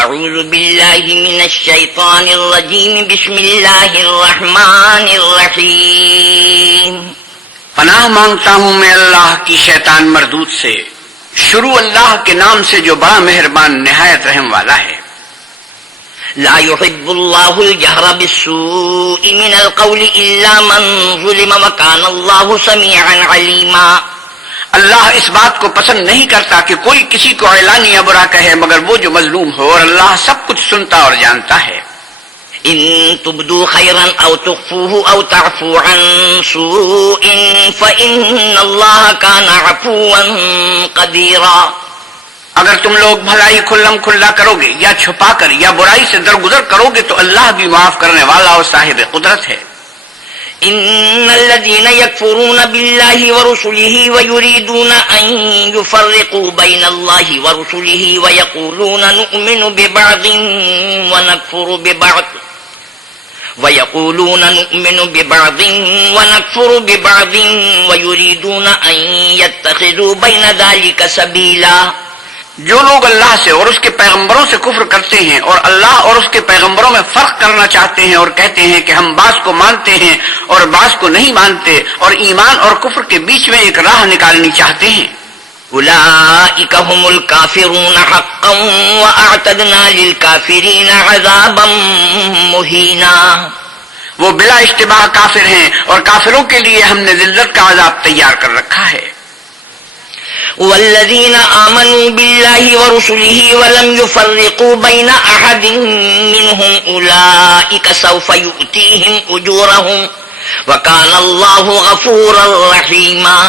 اعوذ باللہ من الشیطان الرجیم بسم اللہ الرحمن الرحیم پناہ مانگتا ہوں میں اللہ کی شیطان مردود سے، شروع اللہ کے نام سے جو بڑا مہربان نہایت رحم والا ہے۔ لا يحب اللہ الجہر بالسوء من القول الا من ظلم وکان اللہ سمیعا علیما۔ اللہ اس بات کو پسند نہیں کرتا کہ کوئی کسی کو اعلانیہ برا کہے مگر وہ جو مظلوم ہو، اور اللہ سب کچھ سنتا اور جانتا ہے۔ ان تبدوا خیرا او تخفوه او تعفو عن سوء فان اللہ کان عفوا قدیرا۔ اگر تم لوگ بھلائی کھلم کھلا کرو گے یا چھپا کر یا برائی سے درگزر کرو گے تو اللہ بھی معاف کرنے والا اور صاحب قدرت ہے۔ ان الذين يكفرون بالله ورسله ويريدون ان يفرقوا بين الله ورسله ويقولون نؤمن ببعض ونكفر ببعض ويريدون ان يتخذوا بين ذلك سبيلا۔ جو لوگ اللہ سے اور اس کے پیغمبروں سے کفر کرتے ہیں اور اللہ اور اس کے پیغمبروں میں فرق کرنا چاہتے ہیں اور کہتے ہیں کہ ہم بعض کو مانتے ہیں اور بعض کو نہیں مانتے اور ایمان اور کفر کے بیچ میں ایک راہ نکالنی چاہتے ہیں، اولئک هم الکافرون حقا واعتدنا للکافرین عذابا مہینا۔ وہ بلا اشتباہ کافر ہیں اور کافروں کے لیے ہم نے ذلت کا عذاب تیار کر رکھا ہے۔ والذین آمنوا باللہ ورسلہ ولم يفرقوا بین احد منہم اولئک سوف یؤتیہم اجورہم وکان اللہ غفورا رحیما۔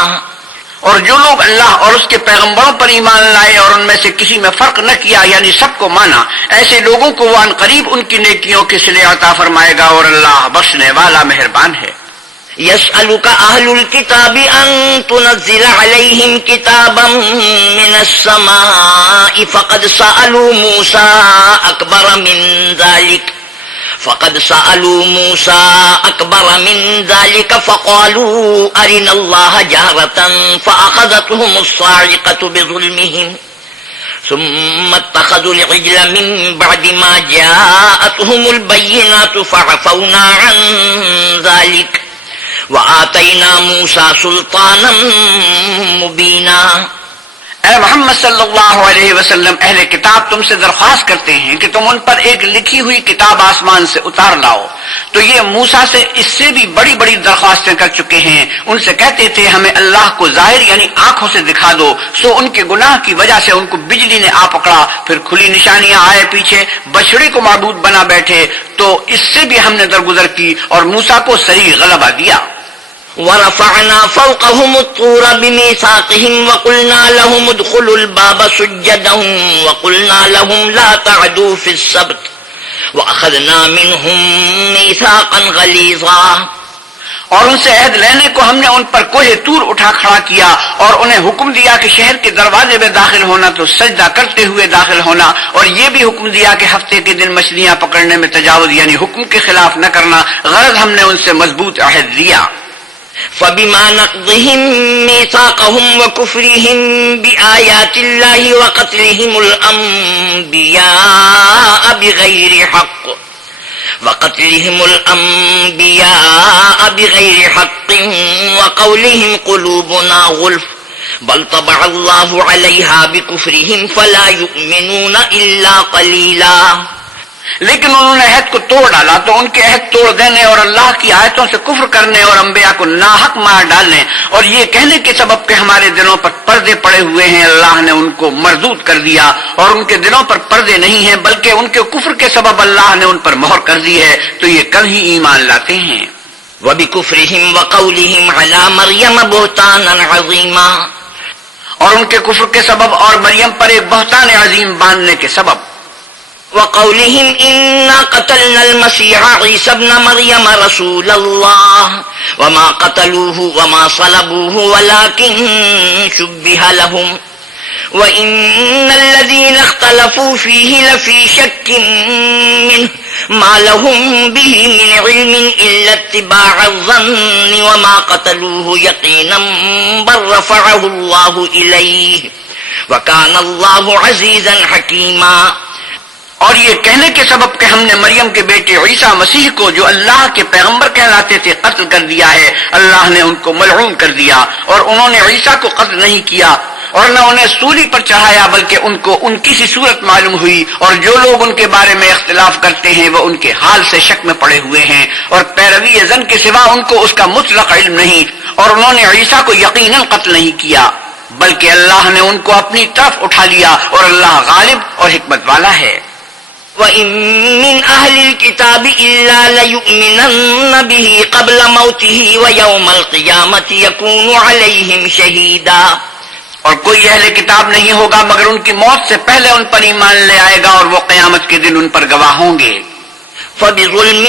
اور جو لوگ اللہ اور اس کے پیغمبروں پر ایمان لائے اور ان میں سے کسی میں فرق نہ کیا یعنی سب کو مانا، ایسے لوگوں کو وہ عن قریب ان کی نیکیوں کے صلے عطا فرمائے گا اور اللہ بخشنے والا مہربان ہے۔ يسألك أهل الكتاب أن تنزل عليهم كتابا من السماء فقد سألوا موسى أكبر من ذلك فقالوا أرنا الله جهرة فأخذتهم الصاعقة بظلمهم ثم اتخذوا العجل من بعد ما جاءتهم البينات فعفونا عن ذلك وآتینا موسیٰ سلطانا مبینا۔ اے محمد صلی اللہ علیہ وسلم، اہل کتاب تم سے درخواست کرتے ہیں کہ تم ان پر ایک لکھی ہوئی کتاب آسمان سے اتار لاؤ، تو یہ موسیٰ سے اس سے بھی بڑی بڑی درخواستیں کر چکے ہیں، ان سے کہتے تھے ہمیں اللہ کو ظاہر یعنی آنکھوں سے دکھا دو، سو ان کے گناہ کی وجہ سے ان کو بجلی نے آ پکڑا، پھر کھلی نشانیاں آئے پیچھے، بچڑے کو معبود بنا بیٹھے، تو اس سے بھی ہم نے درگزر کی اور موسیٰ کو صریح غلبہ دیا۔ ورفعنا فوقهم الطور بميثاقهم وقلنا لهم ادخلوا الباب سجدا وقلنا لهم لا تعدوا في السبت وأخذنا منهم ميثاقا غليظا۔ اور ان سے عہد لینے کو ہم نے ان پر کوہ طور اٹھا کھڑا کیا اور انہیں حکم دیا کہ شہر کے دروازے میں داخل ہونا تو سجدہ کرتے ہوئے داخل ہونا، اور یہ بھی حکم دیا کہ ہفتے کے دن مچھلیاں پکڑنے میں تجاوز یعنی حکم کے خلاف نہ کرنا، غرض ہم نے ان سے مضبوط عہد لیا۔ فبما نقضهم ميثاقهم وكفرهم بآيات الله وقتلهم الأنبياء بغير حق وقولهم قلوبنا غلف بل طبع الله عليها بكفرهم فلا يؤمنون إلا قليلا۔ لیکن انہوں نے عہد کو توڑ ڈالا تو ان کے عہد توڑ دینے اور اللہ کی آیتوں سے کفر کرنے اور انبیاء کو ناحق مار ڈالنے اور یہ کہنے کے سبب کہ ہمارے دلوں پر پردے پڑے ہوئے ہیں، اللہ نے ان کو مردود کر دیا، اور ان کے دلوں پر پردے نہیں ہیں بلکہ ان کے کفر کے سبب اللہ نے ان پر مہر کر دی ہے، تو یہ کل ہی ایمان لاتے ہیں۔ وَبِكُفْرِهِمْ وَقَوْلِهِمْ عَلَى مَرْيَمَ بُهْتَانًا عَظِيمًا، اور ان کے کفر کے سبب اور مریم پر ایک بہتان عظیم باندھنے کے سبب۔ وقولهم إنا قتلنا المسيح عيسى ابن مريم رسول الله وما قتلوه وما صلبوه ولكن شبه لهم وإن الذين اختلفوا فيه لفي شك منه ما لهم به من علم إلا اتباع الظن وما قتلوه يقينا بل رفعه الله إليه وكان الله عزيزا حكيما۔ اور یہ کہنے کے سبب کہ ہم نے مریم کے بیٹے عیسیٰ مسیح کو جو اللہ کے پیغمبر کہلاتے تھے قتل کر دیا ہے، اللہ نے ان کو ملعون کر دیا، اور انہوں نے عیسیٰ کو قتل نہیں کیا اور نہ انہیں سولی پر چڑھایا، بلکہ ان کو ان کی سی صورت معلوم ہوئی، اور جو لوگ ان کے بارے میں اختلاف کرتے ہیں وہ ان کے حال سے شک میں پڑے ہوئے ہیں، اور پیروی زن کے سوا ان کو اس کا مطلق علم نہیں، اور انہوں نے عیسیٰ کو یقیناً قتل نہیں کیا، بلکہ اللہ نے ان کو اپنی طرف اٹھا لیا، اور اللہ غالب اور حکمت والا ہے۔ وَإِن مِّنْ أَهْلِ الْكِتَابِ إِلَّا لَيُؤْمِنَنَّ بِهِ قَبْلَ مَوْتِهِ وَيَوْمَ الْقِيَامَةِ يَكُونُ عَلَيْهِمْ شَهِيدًا، اور کوئی اہل کتاب نہیں ہوگا مگر ان کی موت سے پہلے ان پر ایمان لے آئے گا، اور وہ قیامت کے دن ان پر گواہ ہوں گے۔ فَبِظُلْمٍ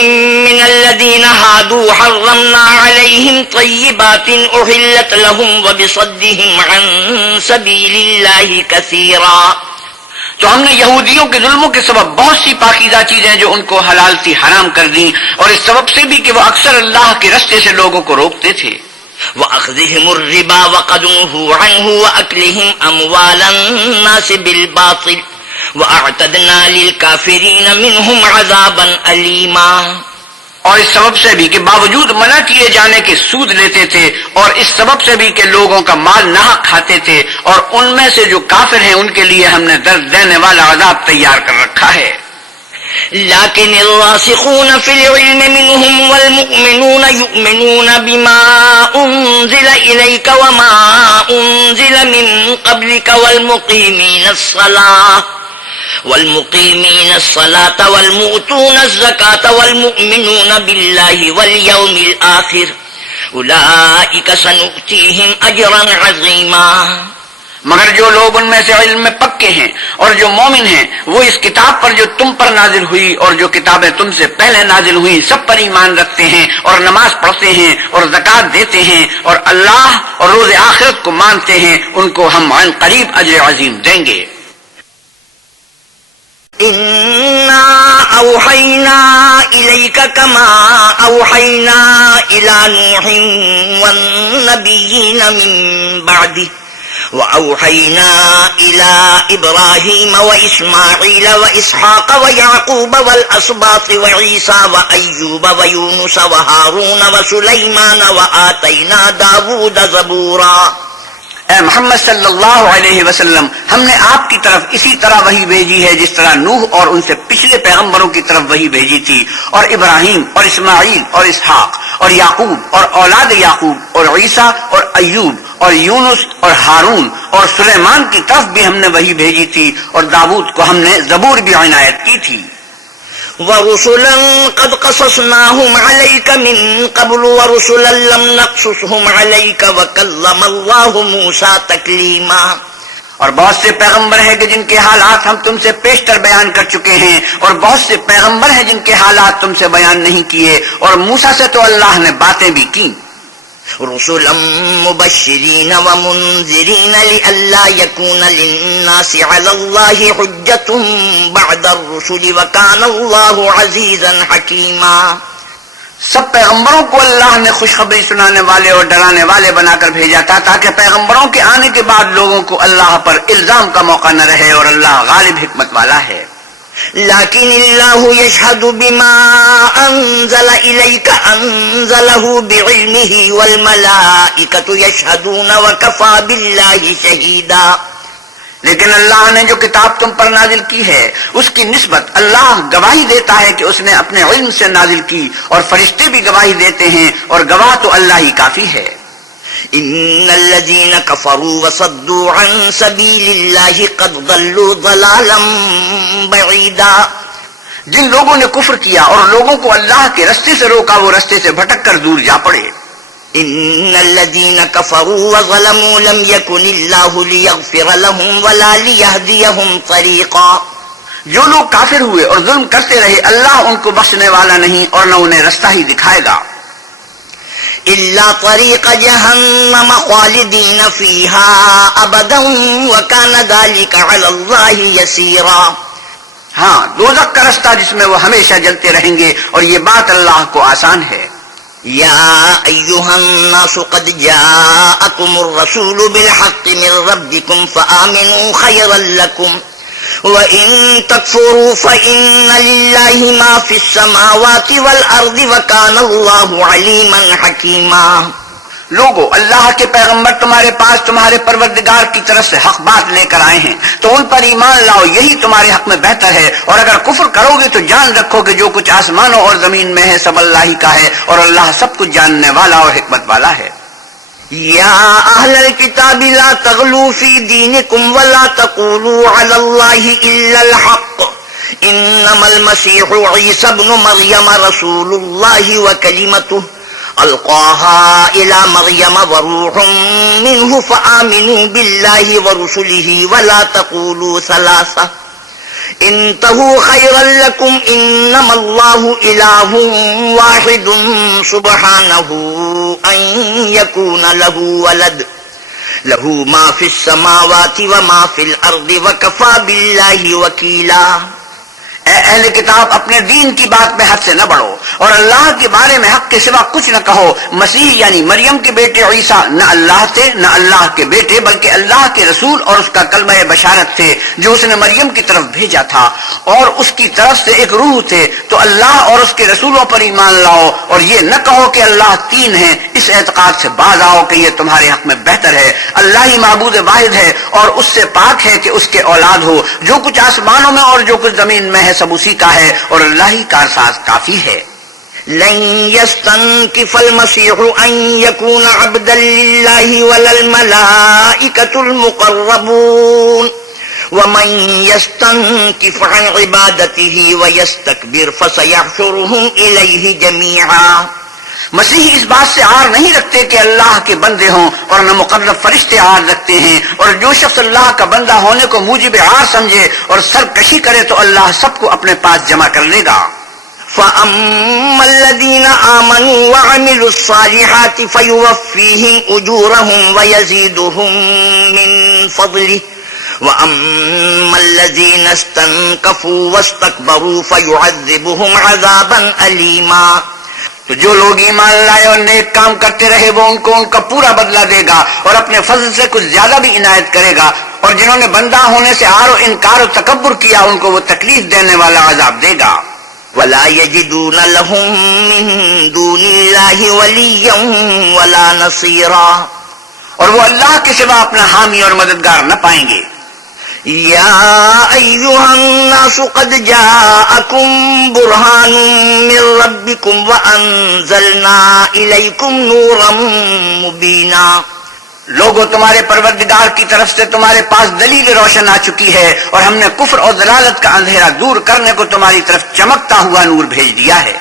مِّنَ الَّذِينَ هَادُوا حَرَّمْنَا عَلَيْهِمْ طَيِّبَاتٍ أُحِلَّتْ لَهُمْ وَبِصَدِّهِمْ عَن سَبِيلِ اللَّهِ كَثِيرًا، تو ہم نے یہودیوں کے ظلموں کے سبب بہت سی پاکیزہ چیزیں جو ان کو حلال تھی حرام کر دیں، اور اس سبب سے بھی کہ وہ اکثر اللہ کے رستے سے لوگوں کو روکتے تھے۔ وَأَخْذِهِمُ الرِّبَا وَقَدْ نُهُوا عَنْهُ وَأَكْلِهِمْ أَمْوَالَ النَّاسِ بِالْبَاطِلِ وَأَعْتَدْنَا لِلْكَافِرِينَ مِنْهُمْ عَذَابًا أَلِيمًا، اور اس سبب سے بھی کہ باوجود منع کیے جانے کے سود لیتے تھے، اور اس سبب سے بھی کہ لوگوں کا مال ناحق کھاتے تھے، اور ان میں سے جو کافر ہیں ان کے لیے ہم نے درد دینے والا عذاب تیار کر رکھا ہے۔ لكن الراسخون في العلم منهم والمؤمنون يؤمنون بما أنزل إليك وما أنزل من قبلك والمقيمين الصلاة والمؤتون الزكاة والمؤمنون بالله واليوم الآخر أولئك سنؤتيهم أجرا عظيما، مگر جو لوگ ان میں سے علم میں پکے ہیں اور جو مومن ہیں وہ اس کتاب پر جو تم پر نازل ہوئی اور جو کتابیں تم سے پہلے نازل ہوئی سب پر ایمان رکھتے ہیں اور نماز پڑھتے ہیں اور زکوٰۃ دیتے ہیں اور اللہ اور روز آخرت کو مانتے ہیں، ان کو ہم عن قریب اجر عظیم دیں گے۔ إنا أوحينا إليك كما أوحينا إلى نوح والنبيين من بعده وأوحينا إلى إبراهيم وإسماعيل وإسحاق ويعقوب والأسباط وعيسى وأيوب ويونس وهارون وسليمان وآتينا داود زبورا۔ اے محمد صلی اللہ علیہ وسلم، ہم نے آپ کی طرف اسی طرح وحی بھیجی ہے جس طرح نوح اور ان سے پچھلے پیغمبروں کی طرف وحی بھیجی تھی، اور ابراہیم اور اسماعیل اور اسحاق اور یعقوب اور اولاد یعقوب اور عیسیٰ اور ایوب اور یونس اور ہارون اور سلیمان کی طرف بھی ہم نے وحی بھیجی تھی، اور داود کو ہم نے زبور بھی عنایت کی تھی۔ وَرُسُلًا قَدْ قَصَصْنَاهُمْ عَلَيْكَ مِن قَبْلُ وَرُسُلًا لَّمْ نَقْصُصْهُمْ عَلَيْكَ وَكَلَّمَ اللَّهُ مُوسَىٰ تَكْلِيمًا، اور بہت سے پیغمبر ہیں کہ جن کے حالات ہم تم سے پیشتر بیان کر چکے ہیں، اور بہت سے پیغمبر ہیں جن کے حالات تم سے بیان نہیں کیے، اور موسیٰ سے تو اللہ نے باتیں بھی کی۔ رسلا مبشرين ومنذرين لئلا يكون للناس على الله حجة بعد الرسل وكان الله عزيزا حكيما۔ سب پیغمبروں کو اللہ نے خوشخبری سنانے والے اور ڈرانے والے بنا کر بھیجا تھا تاکہ پیغمبروں کے آنے کے بعد لوگوں کو اللہ پر الزام کا موقع نہ رہے، اور اللہ غالب حکمت والا ہے۔ لكن الله يشهد بما أنزل إليك أنزله بعلمه والملائكة يشهدون وكفى بالله شهيدا۔ لیکن اللہ نے جو کتاب تم پر نازل کی ہے اس کی نسبت اللہ گواہی دیتا ہے کہ اس نے اپنے علم سے نازل کی، اور فرشتے بھی گواہی دیتے ہیں، اور گواہ تو اللہ ہی کافی ہے۔ ان الذين كفروا وصدوا عن سبيل الله قد ضلوا ضلالا بعيدا، جن لوگوں نے کفر کیا اور لوگوں کو اللہ کے رستے سے روکا وہ رستے سے بھٹک کر دور جا پڑے۔ ان الذين كفروا وظلموا لم يكن الله ليغفر لهم ولا ليهديهم طريقا، جو لوگ کافر ہوئے اور ظلم کرتے رہے اللہ ان کو بخشنے والا نہیں اور نہ انہیں رستہ ہی دکھائے گا۔ إلا طريق جهنم خالدين فيها أبدا وكان ذلك على الله يسيرا، ہاں دوزخ کا رستہ جس میں وہ ہمیشہ جلتے رہیں گے، اور یہ بات اللہ کو آسان ہے۔ يا أيها الناس قد جاءكم الرسول بالحق من ربكم فآمنوا خيرا لكم وَإِن تَكْفُرُوا فَإِنَّ لِلَّهِ مَا فِي السَّمَاوَاتِ وَالْأَرْضِ وَكَانَ اللَّهُ عَلِيمًا حَكِيمًا۔ لوگو، اللہ کے پیغمبر تمہارے پاس تمہارے پروردگار کی طرف سے حق بات لے کر آئے ہیں، تو ان پر ایمان لاؤ، یہی تمہارے حق میں بہتر ہے، اور اگر کفر کرو گے تو جان رکھو کہ جو کچھ آسمانوں اور زمین میں ہے سب اللہ ہی کا ہے، اور اللہ سب کچھ جاننے والا اور حکمت والا ہے۔ یا اہل الکتاب لا تغلوا فی دینکم ولا تقولوا علی اللہ الا الحق انما المسیح عیسی ابن مریم رسول اللہ وکلمتہ القاها الى مریم وروح منه فآمنوا باللہ ورسلہ ولا تقولوا ثلاثہ انتہوا خیرا لکم انما اللہ الہ واحد سبحانہ ان یکون لہ ولد لہ ما فی السماوات وما فی الارض وکفا باللہ وکیلا۔ اے اہل کتاب، اپنے دین کی بات میں حد سے نہ بڑھو، اور اللہ کے بارے میں حق کے سوا کچھ نہ کہو۔ مسیح یعنی مریم کے بیٹے عیسیٰ نہ اللہ تھے نہ اللہ کے بیٹے، بلکہ اللہ کے رسول اور اس کا کلمہ بشارت تھے جو اس نے مریم کی طرف بھیجا تھا، اور اس کی طرف سے ایک روح تھے۔ تو اللہ اور اس کے رسولوں پر ایمان لاؤ، اور یہ نہ کہو کہ اللہ تین ہیں، اس اعتقاد سے باز آؤ کہ یہ تمہارے حق میں بہتر ہے۔ اللہ ہی معبود واحد ہے، اور اس سے پاک ہے کہ اس کے اولاد ہو۔ جو کچھ آسمانوں میں اور جو کچھ زمین میں ہے سب اسی کا ہے، اور اللہ ہی کارساز کافی ہے۔ لن يستنكف المسيح أن يكون عبدا لله ولا الملائكة المقربون ومن يستنكف عن عبادته ويستكبر فسيحشرهم إليه جميعا۔ مسیح اس بات سے عار نہیں رکھتے کہ اللہ کے بندے ہوں، اور نہ مقرب فرشتے عار رکھتے ہیں، اور جو شخص اللہ کا بندہ ہونے کو موجب عار سمجھے اور سرکشی کرے تو اللہ سب کو اپنے پاس جمع کر لے گا۔ فَأَمَّا الَّذِينَ آمَنُوا وَعَمِلُوا الصَّالِحَاتِ فَيُوَفِّيهِمْ أُجُورَهُمْ وَيَزِيدُهُمْ مِنْ فَضْلِهِ وَأَمَّا الَّذِينَ اسْتَنكَفُوا وَاسْتَكْبَرُوا فَيُعَذِّبُهُمْ عَذَابًا أَلِيمًا۔ تو جو لوگ ایمان لائے اور نیک کام کرتے رہے وہ ان کو ان کا پورا بدلہ دے گا، اور اپنے فضل سے کچھ زیادہ بھی عنایت کرے گا، اور جنہوں نے بندہ ہونے سے عار و انکار و تکبر کیا ان کو وہ تکلیف دینے والا عذاب دے گا۔ وَلَا يَجِدُونَ لَهُم مِّن دُونِ اللَّهِ وَلِيًّا وَلَا نَصِيرًا۔ اور وہ اللہ کے سوا اپنا حامی اور مددگار نہ پائیں گے۔ یا ایھا الناس قد جاءکم برہان من ربکم وانزلنا الیکم نورا مبینا۔ لوگوں، تمہارے پروردگار کی طرف سے تمہارے پاس دلیل روشن آ چکی ہے، اور ہم نے کفر اور ضلالت کا اندھیرا دور کرنے کو تمہاری طرف چمکتا ہوا نور بھیج دیا ہے۔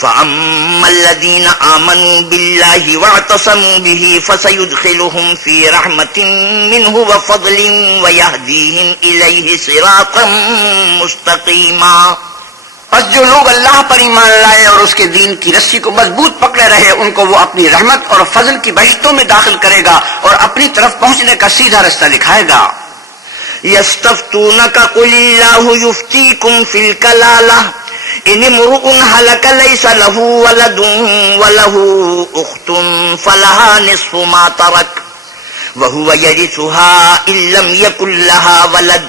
فَأَمَّا الَّذِينَ آمَنُوا بِاللَّهِ وَاعْتَصَمُوا بِهِ فَسَيُدْخِلُهُمْ فِي رَحْمَةٍ مِّنْهُ وَفَضْلٍ وَيَهْدِيهِمْ إِلَيْهِ صِرَاطًا مُسْتَقِيمًا۔ بس جو لوگ اللہ پر ایمان لائے اور اس کے دین کی رسی کو مضبوط پکڑے رہے، ان کو وہ اپنی رحمت اور فضل کی بہشتوں میں داخل کرے گا اور اپنی طرف پہنچنے کا سیدھا رستہ دکھائے گا۔ يَسْتَفْتُونَكَ قُلِ اللَّهُ يُفْتِيكُمْ فِي الْكَلَالَةِ إِنِ امْرُؤٌ هَلَكَ لَيْسَ لَهُ وَلَدٌ وَلَهُ أُخْتٌ فَلَهَا نِصْفُ مَا تَرَكَ وَهُوَ يَرِثُهَا إِن لَّمْ يَكُن لَّهَا وَلَدٌ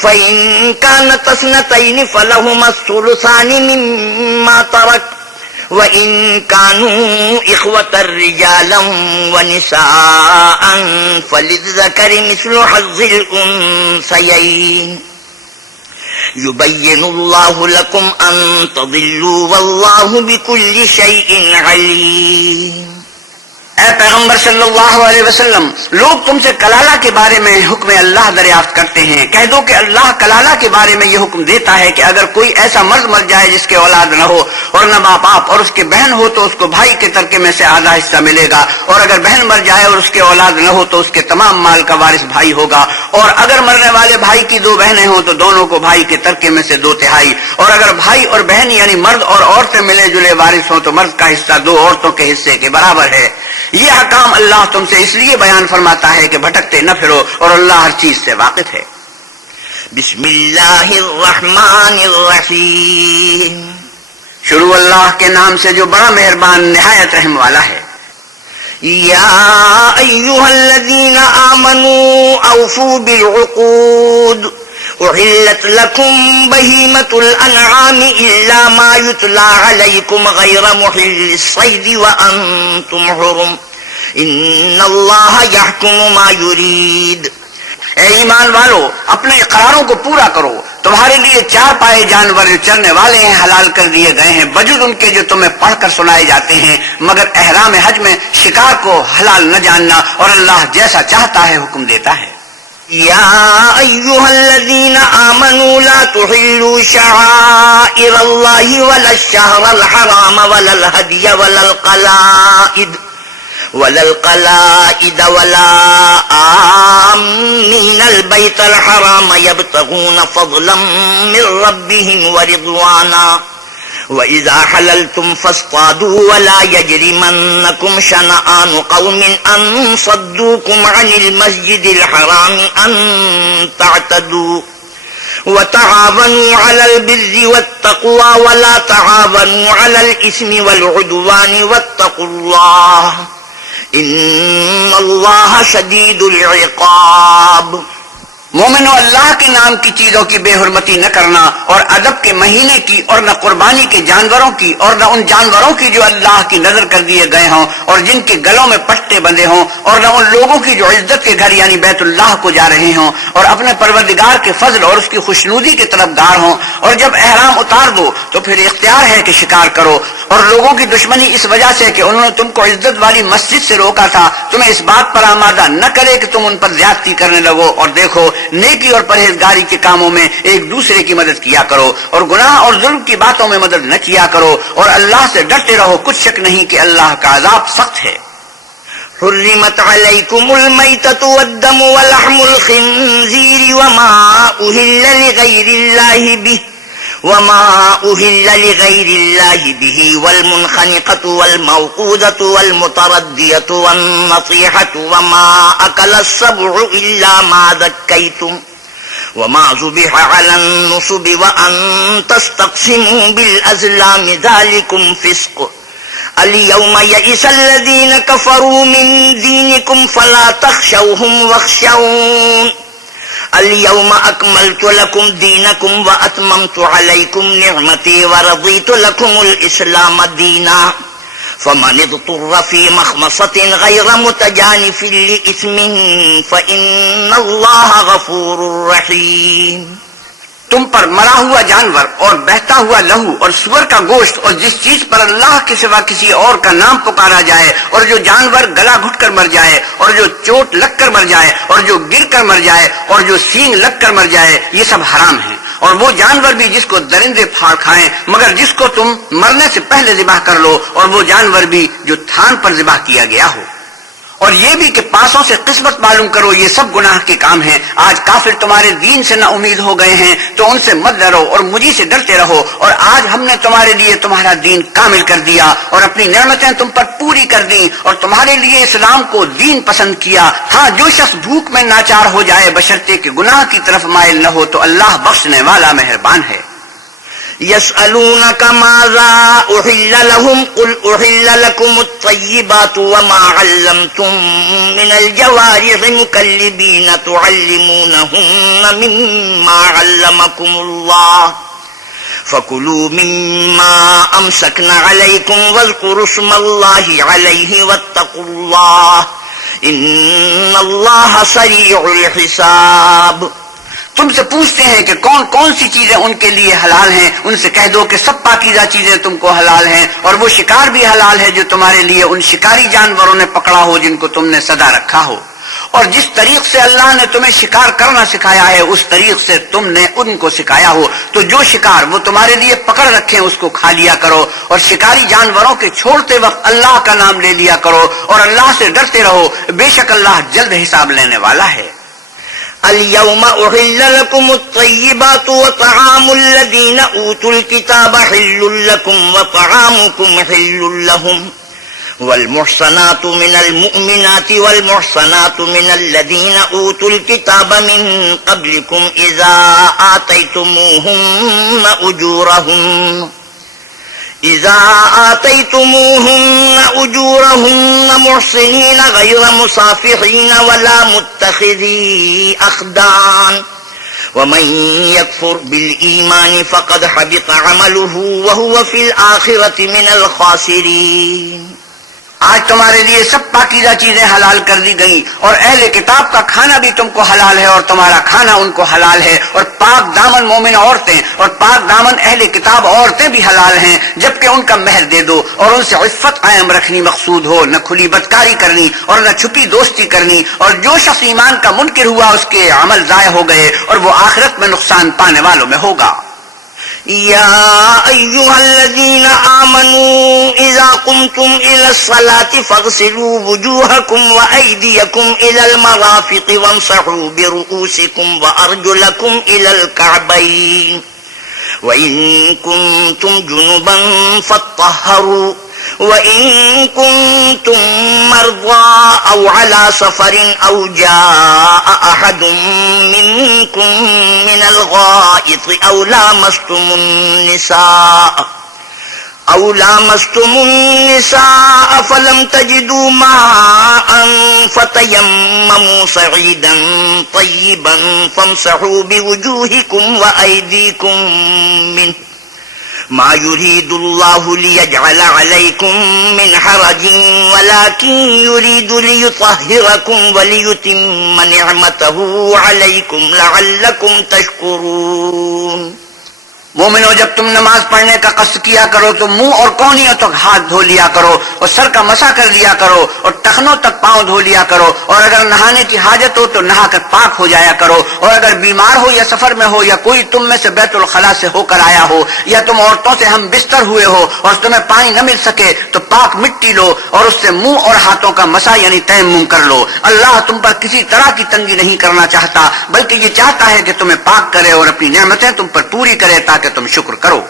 فَإِن كَانَتْ اثْنَتَيْنِ فَلَهُمَا الثُّلُثَانِ مِمَّا تَرَكَ وَإِن كَانُوا إِخْوَةً رِّجَالًا وَنِسَاءً فَلِلذَّكَرِ مِثْلُ حَظِّ الْأُنثَيَيْنِ يُبَيِّنُ اللَّهُ لَكُمْ أَن تَضِلُّوا وَاللَّهُ بِكُلِّ شَيْءٍ عَلِيمٌ۔ اے پیغمبر صلی اللہ علیہ وسلم، لوگ تم سے کلالہ کے بارے میں حکم اللہ دریافت کرتے ہیں۔ کہہ دو کہ اللہ کلالہ کے بارے میں یہ حکم دیتا ہے کہ اگر کوئی ایسا مرد مر جائے جس کے اولاد نہ ہو اور نہ ماں باپ، اور اس کے بہن ہو تو اس کو بھائی کے ترکے میں سے آدھا حصہ ملے گا، اور اگر بہن مر جائے اور اس کے اولاد نہ ہو تو اس کے تمام مال کا وارث بھائی ہوگا، اور اگر مرنے والے بھائی کی دو بہنیں ہوں تو دونوں کو بھائی کے ترکے میں سے 2/3، اور اگر بھائی اور بہن یعنی مرد اور عورتیں ملے جلے وارث ہوں تو مرد کا حصہ 2 عورتوں کے حصے کے برابر ہے۔ یہ حکام اللہ تم سے اس لیے بیان فرماتا ہے کہ بھٹکتے نہ پھرو، اور اللہ ہر چیز سے واقف ہے۔ بسم اللہ الرحمن الرحیم۔ شروع اللہ کے نام سے جو بڑا مہربان نہایت رحم والا ہے۔ یا ایھا الذین آمنوا اوفوا بالعقود أحلت لكم بهيمة الأنعام إلا ما يتلى عليكم غير محل الصيد وأنتم حرم إن الله يحكم ما يريد. اے ایمان والو، اپنے اقراروں کو پورا کرو. تمہارے لیے چار پائے جانور جو چرنے والے ہیں حلال کر دیے گئے ہیں، بجز ان کے جو تمہیں پڑھ کر سنائے جاتے ہیں، مگر احرام حج میں شکار کو حلال نہ جاننا، اور اللہ جیسا چاہتا ہے حکم دیتا ہے. يا أيها الذين آمنوا لا تحلوا شعائر الله ولا الشهر الحرام ولا الهدي ولا القلائد ولا آمين البيت الحرام يبتغون فضلا من ربهم ورضوانا وإذا حللتم فاصطادوا ولا يجرمنكم شنآن قوم أن صدوكم عن المسجد الحرام أن تعتدوا وتعاونوا على البر والتقوى ولا تعاونوا على الإثم والعدوان واتقوا الله إن الله شديد العقاب. مومنو، اللہ کے نام کی چیزوں کی بے حرمتی نہ کرنا، اور ادب کے مہینے کی، اور نہ قربانی کے جانوروں کی، اور نہ ان جانوروں کی جو اللہ کی نظر کر دیے گئے ہوں اور جن کے گلوں میں پٹے بندھے ہوں، اور نہ ان لوگوں کی جو عزت کے گھر یعنی بیت اللہ کو جا رہے ہوں اور اپنے پروردگار کے فضل اور اس کی خوشنودی کے طلبگار ہوں. اور جب احرام اتار دو تو پھر اختیار ہے کہ شکار کرو. اور لوگوں کی دشمنی اس وجہ سے کہ انہوں نے تم کو عزت والی مسجد سے روکا تھا، تمہیں اس بات پر آمادہ نہ کرے کہ تم ان پر زیادتی کرنے لگو. اور دیکھو، نیکی اور پرہیزگاری کے کاموں میں ایک دوسرے کی مدد کیا کرو، اور گناہ اور ظلم کی باتوں میں مدد نہ کیا کرو، اور اللہ سے ڈرتے رہو. کچھ شک نہیں کہ اللہ کا عذاب سخت ہے. حرمت عليكم الميتة والدم ولحم الخنزير وما أهل لغير الله به والمنخنقة والموقوذة والمتردية والنطيحة وما أكل السبع إلا ما ذكيتم وما ذبح على النصب وأن تستقسموا بالأزلام ذلكم فسق. اليوم يئس الذين كفروا من دينكم فلا تخشوهم واخشون اليوم أكملت لكم دينكم وأتممت عليكم نعمتي ورضيت لكم الإسلام دينا فمن اضطر في مخمصة غير متجانف لإثم فإن الله غفور رحيم. تم پر مرا ہوا جانور اور بہتا ہوا لہو اور سور کا گوشت اور جس چیز پر اللہ کے سوا کسی اور کا نام پکارا جائے، اور جو جانور گلا گھٹ کر مر جائے، اور جو چوٹ لگ کر مر جائے، اور جو گر کر مر جائے، اور جو سینگ لگ کر مر جائے، یہ سب حرام ہیں. اور وہ جانور بھی جس کو درندے پھاڑ کھائیں، مگر جس کو تم مرنے سے پہلے ذبح کر لو، اور وہ جانور بھی جو تھان پر ذبح کیا گیا ہو. اور یہ بھی کہ پاسوں سے قسمت معلوم کرو، یہ سب گناہ کے کام ہیں. آج کافر تمہارے دین سے نا امید ہو گئے ہیں تو ان سے مت ڈرو اور مجھے سے ڈرتے رہو. اور آج ہم نے تمہارے لیے تمہارا دین کامل کر دیا اور اپنی نعمتیں تم پر پوری کر دیں اور تمہارے لیے اسلام کو دین پسند کیا. ہاں، جو شخص بھوک میں ناچار ہو جائے بشرطے کہ گناہ کی طرف مائل نہ ہو تو اللہ بخشنے والا مہربان ہے. يسألونك ماذا أحل لهم قل أحل لكم الطيبات وما علمتم من الجوارح مكلبين تعلمونهن مما علمكم الله فكلوا مما أمسكن عليكم واذكروا اسم الله عليه واتقوا الله إن الله سريع الحساب. تم سے پوچھتے ہیں کہ کون کون سی چیزیں ان کے لیے حلال ہیں. ان سے کہہ دو کہ سب پاکیزہ چیزیں تم کو حلال ہیں، اور وہ شکار بھی حلال ہے جو تمہارے لیے ان شکاری جانوروں نے پکڑا ہو جن کو تم نے سدا رکھا ہو. اور جس طریق سے اللہ نے تمہیں شکار کرنا سکھایا ہے اس طریق سے تم نے ان کو سکھایا ہو. تو جو شکار وہ تمہارے لیے پکڑ رکھیں اس کو کھا لیا کرو، اور شکاری جانوروں کے چھوڑتے وقت اللہ کا نام لے لیا کرو، اور اللہ سے ڈرتے رہو، بے شک اللہ جلد حساب لینے والا ہے. اليوم أحل لكم الطيبات وطعام الذين أوتوا الكتاب حل لكم وطعامكم حل لهم والمحصنات من المؤمنات والمحصنات من الذين أوتوا الكتاب من قبلكم إذا آتيتموهن أجورهن محصنين غير مصافحين ولا متخذي أخدان ومن يكفر بالإيمان فقد حبط عمله وهو في الآخرة من الخاسرين. آج تمہارے لیے سب پاکیزہ چیزیں حلال کر دی گئیں، اور اہل کتاب کا کھانا بھی تم کو حلال ہے اور تمہارا کھانا ان کو حلال ہے، اور پاک دامن مومن عورتیں اور پاک دامن اہل کتاب عورتیں بھی حلال ہیں، جبکہ ان کا مہر دے دو اور ان سے عفت قائم رکھنی مقصود ہو، نہ کھلی بدکاری کرنی اور نہ چھپی دوستی کرنی. اور جو شخص ایمان کا منکر ہوا اس کے عمل ضائع ہو گئے اور وہ آخرت میں نقصان پانے والوں میں ہوگا. يا أيها الذين آمنوا إذا قمتم إلى الصلاة فاغسلوا وجوهكم وأيديكم إلى المرافق وامسحوا برؤوسكم وأرجلكم إلى الكعبين وإن كنتم جنبا فاطهروا وإن كنتم مرضى أو على سفر أو جاء أحد منكم من الغائط أو لامستم النساء فلم تجدوا ماء فتيمموا صعيدا طيبا فامسحوا بوجوهكم وأيديكم منه ما يريد الله ليجعل عليكم من حرج ولكن يريد ليطهركم وليتم نعمته عليكم لعلكم تشكرون. مومنو، جب تم نماز پڑھنے کا قصد کیا کرو تو منہ اور کونیوں تک ہاتھ دھو لیا کرو اور سر کا مسح کر لیا کرو اور ٹخنوں تک پاؤں دھو لیا کرو، اور اگر نہانے کی حاجت ہو تو نہا کر پاک ہو جایا کرو، اور اگر بیمار ہو یا سفر میں ہو یا کوئی تم میں سے بیت الخلاء سے ہو کر آیا ہو یا تم عورتوں سے ہم بستر ہوئے ہو اور تمہیں پانی نہ مل سکے تو پاک مٹی لو اور اس سے منہ اور ہاتھوں کا مسح یعنی تیمم کر لو. اللہ تم پر کسی طرح کی تنگی نہیں کرنا چاہتا، بلکہ یہ چاہتا ہے کہ تمہیں پاک کرے اور اپنی نعمتیں تم پر پوری کرے تاکہ تم شکر کرو.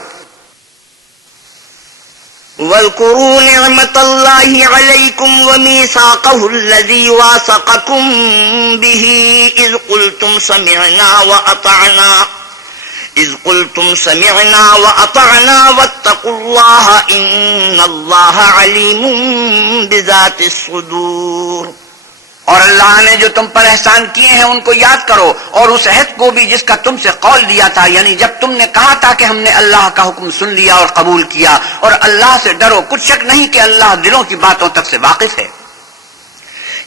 واذكروا نعمة الله عليكم وميثاقه الذي واثقكم به إذ قلتم سمعنا وأطعنا واتقوا الله إن الله عليم بذات الصدور. اور اللہ نے جو تم پر احسان کیے ہیں ان کو یاد کرو، اور اس عہد کو بھی جس کا تم سے قول دیا تھا، یعنی جب تم نے کہا تھا کہ ہم نے اللہ کا حکم سن لیا اور قبول کیا، اور اللہ سے ڈرو، کچھ شک نہیں کہ اللہ دلوں کی باتوں تک سے واقف ہے.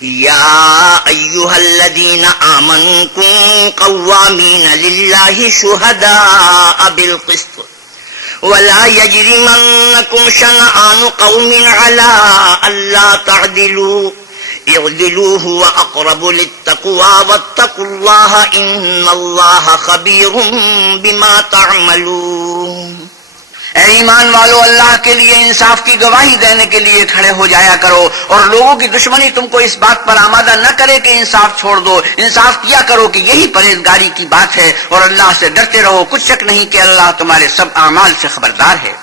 يا أيها الذين آمنوا كونوا قوامين لله شهداء بالقسط ولا يجرمنكم شنآن قوم على ألا تعدلوا اعدلوا هو أقرب للتقوى واتقوا الله إن الله خبير بما تعملون. اے ایمان والو، اللہ کے لیے انصاف کی گواہی دینے کے لیے کھڑے ہو جایا کرو، اور لوگوں کی دشمنی تم کو اس بات پر آمادہ نہ کرے کہ انصاف چھوڑ دو. انصاف کیا کرو کہ یہی پرہیزگاری کی بات ہے، اور اللہ سے ڈرتے رہو، کچھ شک نہیں کہ اللہ تمہارے سب اعمال سے خبردار ہے.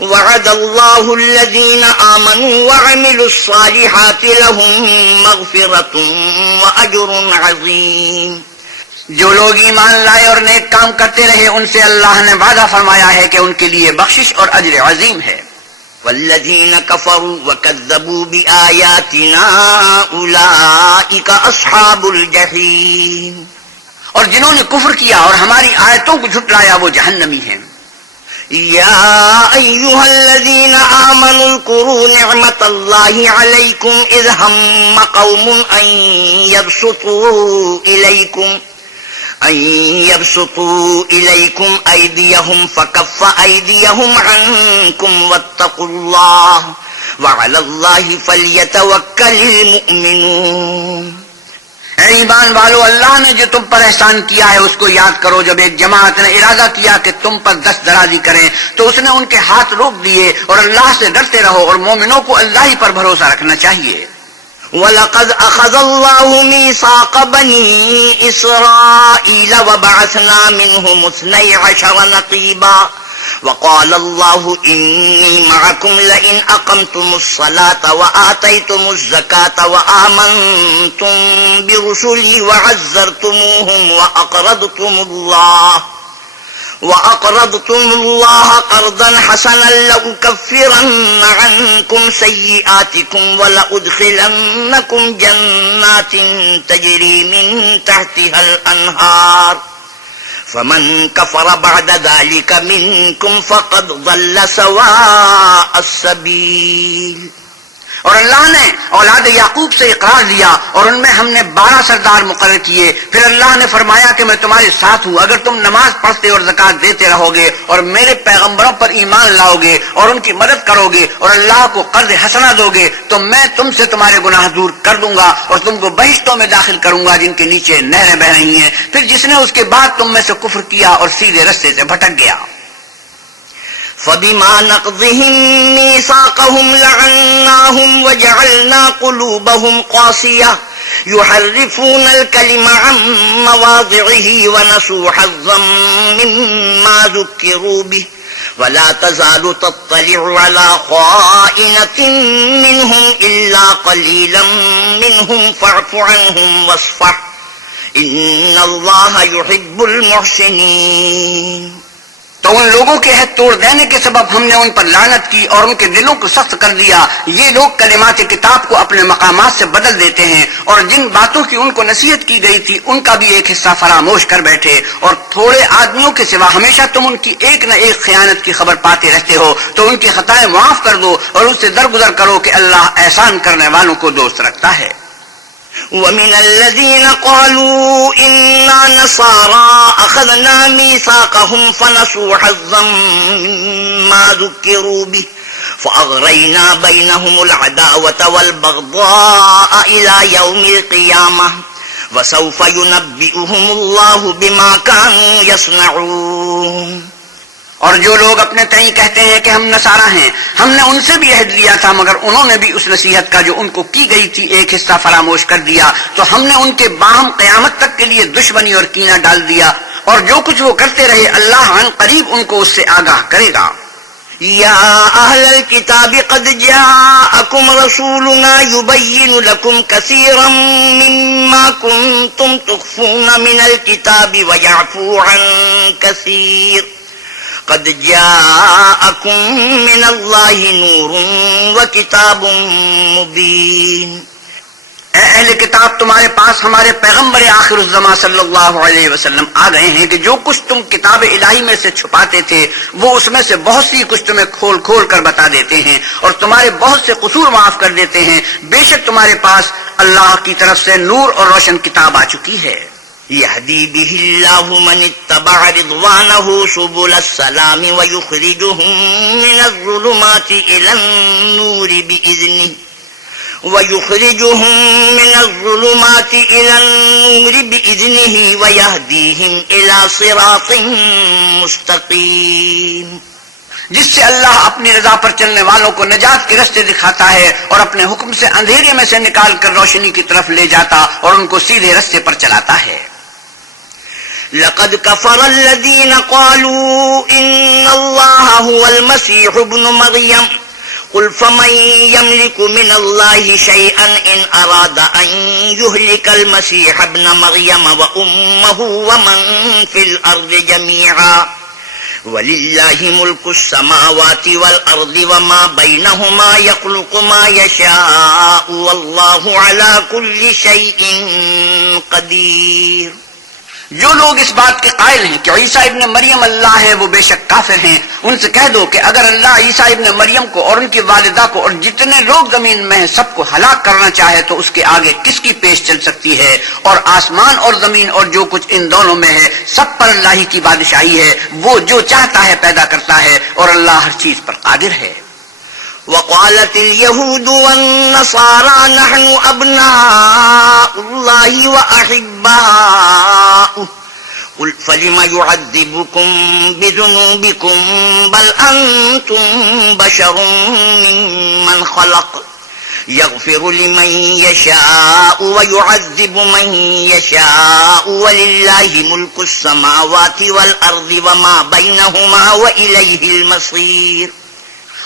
وعد الله الذين آمنوا وعملوا الصالحات لهم مغفرة وأجر عظيم. جو لوگ ایمان لائے اور نیک کام کرتے رہے ان سے اللہ نے وعدہ فرمایا ہے کہ ان کے لیے بخشش اور اجر عظیم ہے. والذين كفروا وكذبوا بآياتنا أولئك أصحاب الجحيم. اور جنہوں نے کفر کیا اور ہماری آیتوں کو جھٹلایا وہ جہنمی ہیں. يا أيها الذين آمنوا اذكروا نعمة الله عليكم إذ هم قوم أن يبسطوا إليكم أيديهم فكف أيديهم عنكم واتقوا الله وعلى الله فليتوكل المؤمنون. اے ایمان والو، اللہ نے جو تم پر احسان کیا ہے اس کو یاد کرو. جب ایک جماعت نے ارادہ کیا کہ تم پر دست درازی کریں تو اس نے ان کے ہاتھ روک دیے، اور اللہ سے ڈرتے رہو، اور مومنوں کو اللہ ہی پر بھروسہ رکھنا چاہیے. وَلَقَدْ أَخَذَ اللَّهُ مِيثَاقَ بَنِي إِسْرَائِيلَ وَبَعَثْنَا مِنْهُمُ 12 نَقِيبًا وقال الله إني معكم لئن أقمتم الصلاة وآتيتم الزكاة وآمنتم برسلي وعزرتموهم وأقرضتم الله قرضا حسنا لأكفرن عنكم سيئاتكم ولأدخلنكم جنات تجري من تحتها الأنهار فمن كفر بعد ذلك منكم فقد ضل سواء السبيل. اور اللہ نے اولاد یعقوب سے اقرار دیا اور ان میں ہم نے 12 سردار مقرر کیے. پھر اللہ نے فرمایا کہ میں تمہارے ساتھ ہوں اگر تم نماز پڑھتے اور زکات دیتے رہو گے اور میرے پیغمبروں پر ایمان لاؤ گے اور ان کی مدد کرو گے اور اللہ کو قرض حسنہ دو گے تو میں تم سے تمہارے گناہ دور کر دوں گا اور تم کو بہشتوں میں داخل کروں گا جن کے نیچے نہریں بہ رہی ہیں. پھر جس نے اس کے بعد تم میں سے کفر کیا اور سیدھے رستے سے بھٹک گیا. فبما نقضهم ميثاقهم لعناهم وجعلنا قلوبهم قاسية يحرفون الكلم عن مواضعه ونسوا حظا مما ذكروا به ولا تزال تطلع على خائنة منهم إلا قليلا منهم فاعف عنهم واصفح إن الله يحب المحسنين. تو ان لوگوں کے عہد توڑ دینے کے سبب ہم نے ان پر لعنت کی اور ان کے دلوں کو سخت کر دیا. یہ لوگ کلمات کتاب کو اپنے مقامات سے بدل دیتے ہیں اور جن باتوں کی ان کو نصیحت کی گئی تھی ان کا بھی ایک حصہ فراموش کر بیٹھے. اور تھوڑے آدمیوں کے سوا ہمیشہ تم ان کی ایک نہ ایک خیانت کی خبر پاتے رہتے ہو. تو ان کی خطائیں معاف کر دو اور ان سے درگزر کرو کہ اللہ احسان کرنے والوں کو دوست رکھتا ہے. ومن الذين قالوا إنا نصارى أخذنا ميثاقهم فنسوا حظا مما ذكروا به فأغرينا بينهم العداوة والبغضاء إلى يوم القيامة وسوف ينبئهم الله بما كانوا يصنعون. اور جو لوگ اپنے تئیں کہتے ہیں کہ ہم نصارہ ہیں ہم نے ان سے بھی عہد لیا تھا مگر انہوں نے بھی اس نصیحت کا جو ان کو کی گئی تھی ایک حصہ فراموش کر دیا تو ہم نے ان کے باہم قیامت تک کے لیے دشمنی اور کینہ ڈال دیا. اور جو کچھ وہ کرتے رہے اللہ عن قریب ان کو اس سے آگاہ کرے گا. يا أهل الكتاب قد جاءكم رسولنا يبين لكم كثيرا مما كنتم تخفون من الكتاب ويعفو عن كثير قد جاءكم من الله نور وكتاب مبين. اے اہل کتاب تمہارے پاس ہمارے پیغمبر آخر الزمان صلی اللہ علیہ وسلم آ گئے ہیں کہ جو کچھ تم کتاب الہی میں سے چھپاتے تھے وہ اس میں سے بہت سی کچھ تمہیں کھول کھول کر بتا دیتے ہیں اور تمہارے بہت سے قصور معاف کر دیتے ہیں. بے شک تمہارے پاس اللہ کی طرف سے نور اور روشن کتاب آ چکی ہے. يهدي به الله من اتبع رضوانه سبل السلام ويخرجهم من الظلمات إلى النور بإذنه ويهديهم إلى صراط مستقيم. جس سے اللہ اپنی رضا پر چلنے والوں کو نجات کے رستے دکھاتا ہے اور اپنے حکم سے اندھیرے میں سے نکال کر روشنی کی طرف لے جاتا اور ان کو سیدھے رستے پر چلاتا ہے. لقد كفر الذين قالوا إن الله هو المسيح ابن مريم قل فمن يملك من الله شيئا إن أراد أن يهلك المسيح ابن مريم وأمه ومن في الأرض جميعا ولله ملك السماوات والأرض وما بينهما يخلق ما يشاء والله على كل شيء قدير. جو لوگ اس بات کے قائل ہیں کہ عیسیٰ ابن مریم اللہ ہے وہ بے شک کافر ہیں. ان سے کہہ دو کہ اگر اللہ عیسیٰ ابن مریم کو اور ان کی والدہ کو اور جتنے لوگ زمین میں ہیں سب کو ہلاک کرنا چاہے تو اس کے آگے کس کی پیش چل سکتی ہے. اور آسمان اور زمین اور جو کچھ ان دونوں میں ہے سب پر اللہ ہی کی بادشاہی ہے. وہ جو چاہتا ہے پیدا کرتا ہے اور اللہ ہر چیز پر قادر ہے. وقالت اليهود والنصارى نحن أبناء الله وأحباؤه قل فلم يعذبكم بذنوبكم بل أنتم بشر ممن خلق يغفر لمن يشاء ويعذب من يشاء ولله ملك السماوات والأرض وما بينهما وإليه المصير.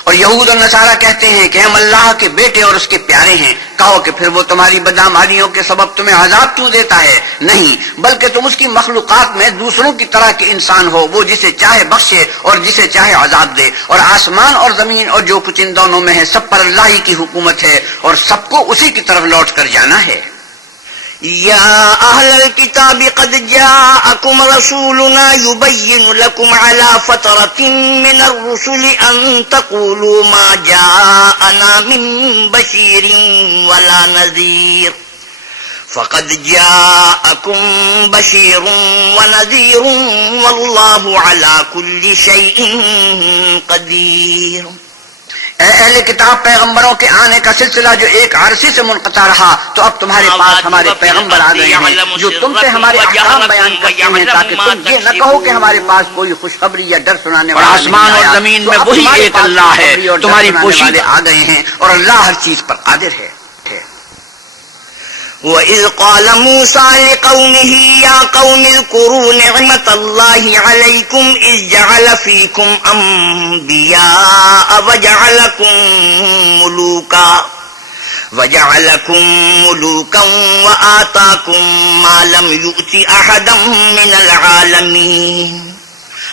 اور یہود اور نصارہ کہتے ہیں کہ ہم اللہ کے بیٹے اور اس کے پیارے ہیں. کہو کہ پھر وہ تمہاری بدعمالیوں کے سبب تمہیں عذاب کیوں دیتا ہے؟ نہیں، بلکہ تم اس کی مخلوقات میں دوسروں کی طرح کے انسان ہو. وہ جسے چاہے بخشے اور جسے چاہے عذاب دے. اور آسمان اور زمین اور جو کچھ ان دونوں میں ہے سب پر اللہ ہی کی حکومت ہے اور سب کو اسی کی طرف لوٹ کر جانا ہے. يا أهل الكتاب قد جاءكم رسولنا يبين لكم على فترة من الرسل أن تقولوا ما جاءنا من بشير ولا نذير فقد جاءكم بشير ونذير والله على كل شيء قدير. اے اہل کتاب، پیغمبروں کے آنے کا سلسلہ جو ایک عرصے سے منقطع رہا، تو اب تمہارے پاس ہمارے پیغمبر آ گئے ہیں جو تم سے ہمارے احکام بیان کرتے ہیں، تاکہ تم یہ نہ کہو کہ ہمارے پاس کوئی خوشخبری یا ڈر سنانے والا نہیں آیا۔ آسمان اور زمین میں وہی ایک اللہ ہے، تمہاری پوشیدہ آ گئے ہیں اور اللہ ہر چیز پر قادر ہے۔ وَإِذْ قَالَ مُوسَىٰ لِقَوْمِهِ يَا قَوْمِ اذْكُرُوا نِعْمَةَ اللَّهِ عَلَيْكُمْ إِذْ جَعَلَ فِيكُمْ أَنبِيَاءَ وَجَعَلَكُمْ مُلُوكًا وَآتَاكُمْ مَا لَمْ يُؤْتِ أَحَدًا مِّنَ الْعَالَمِينَ۔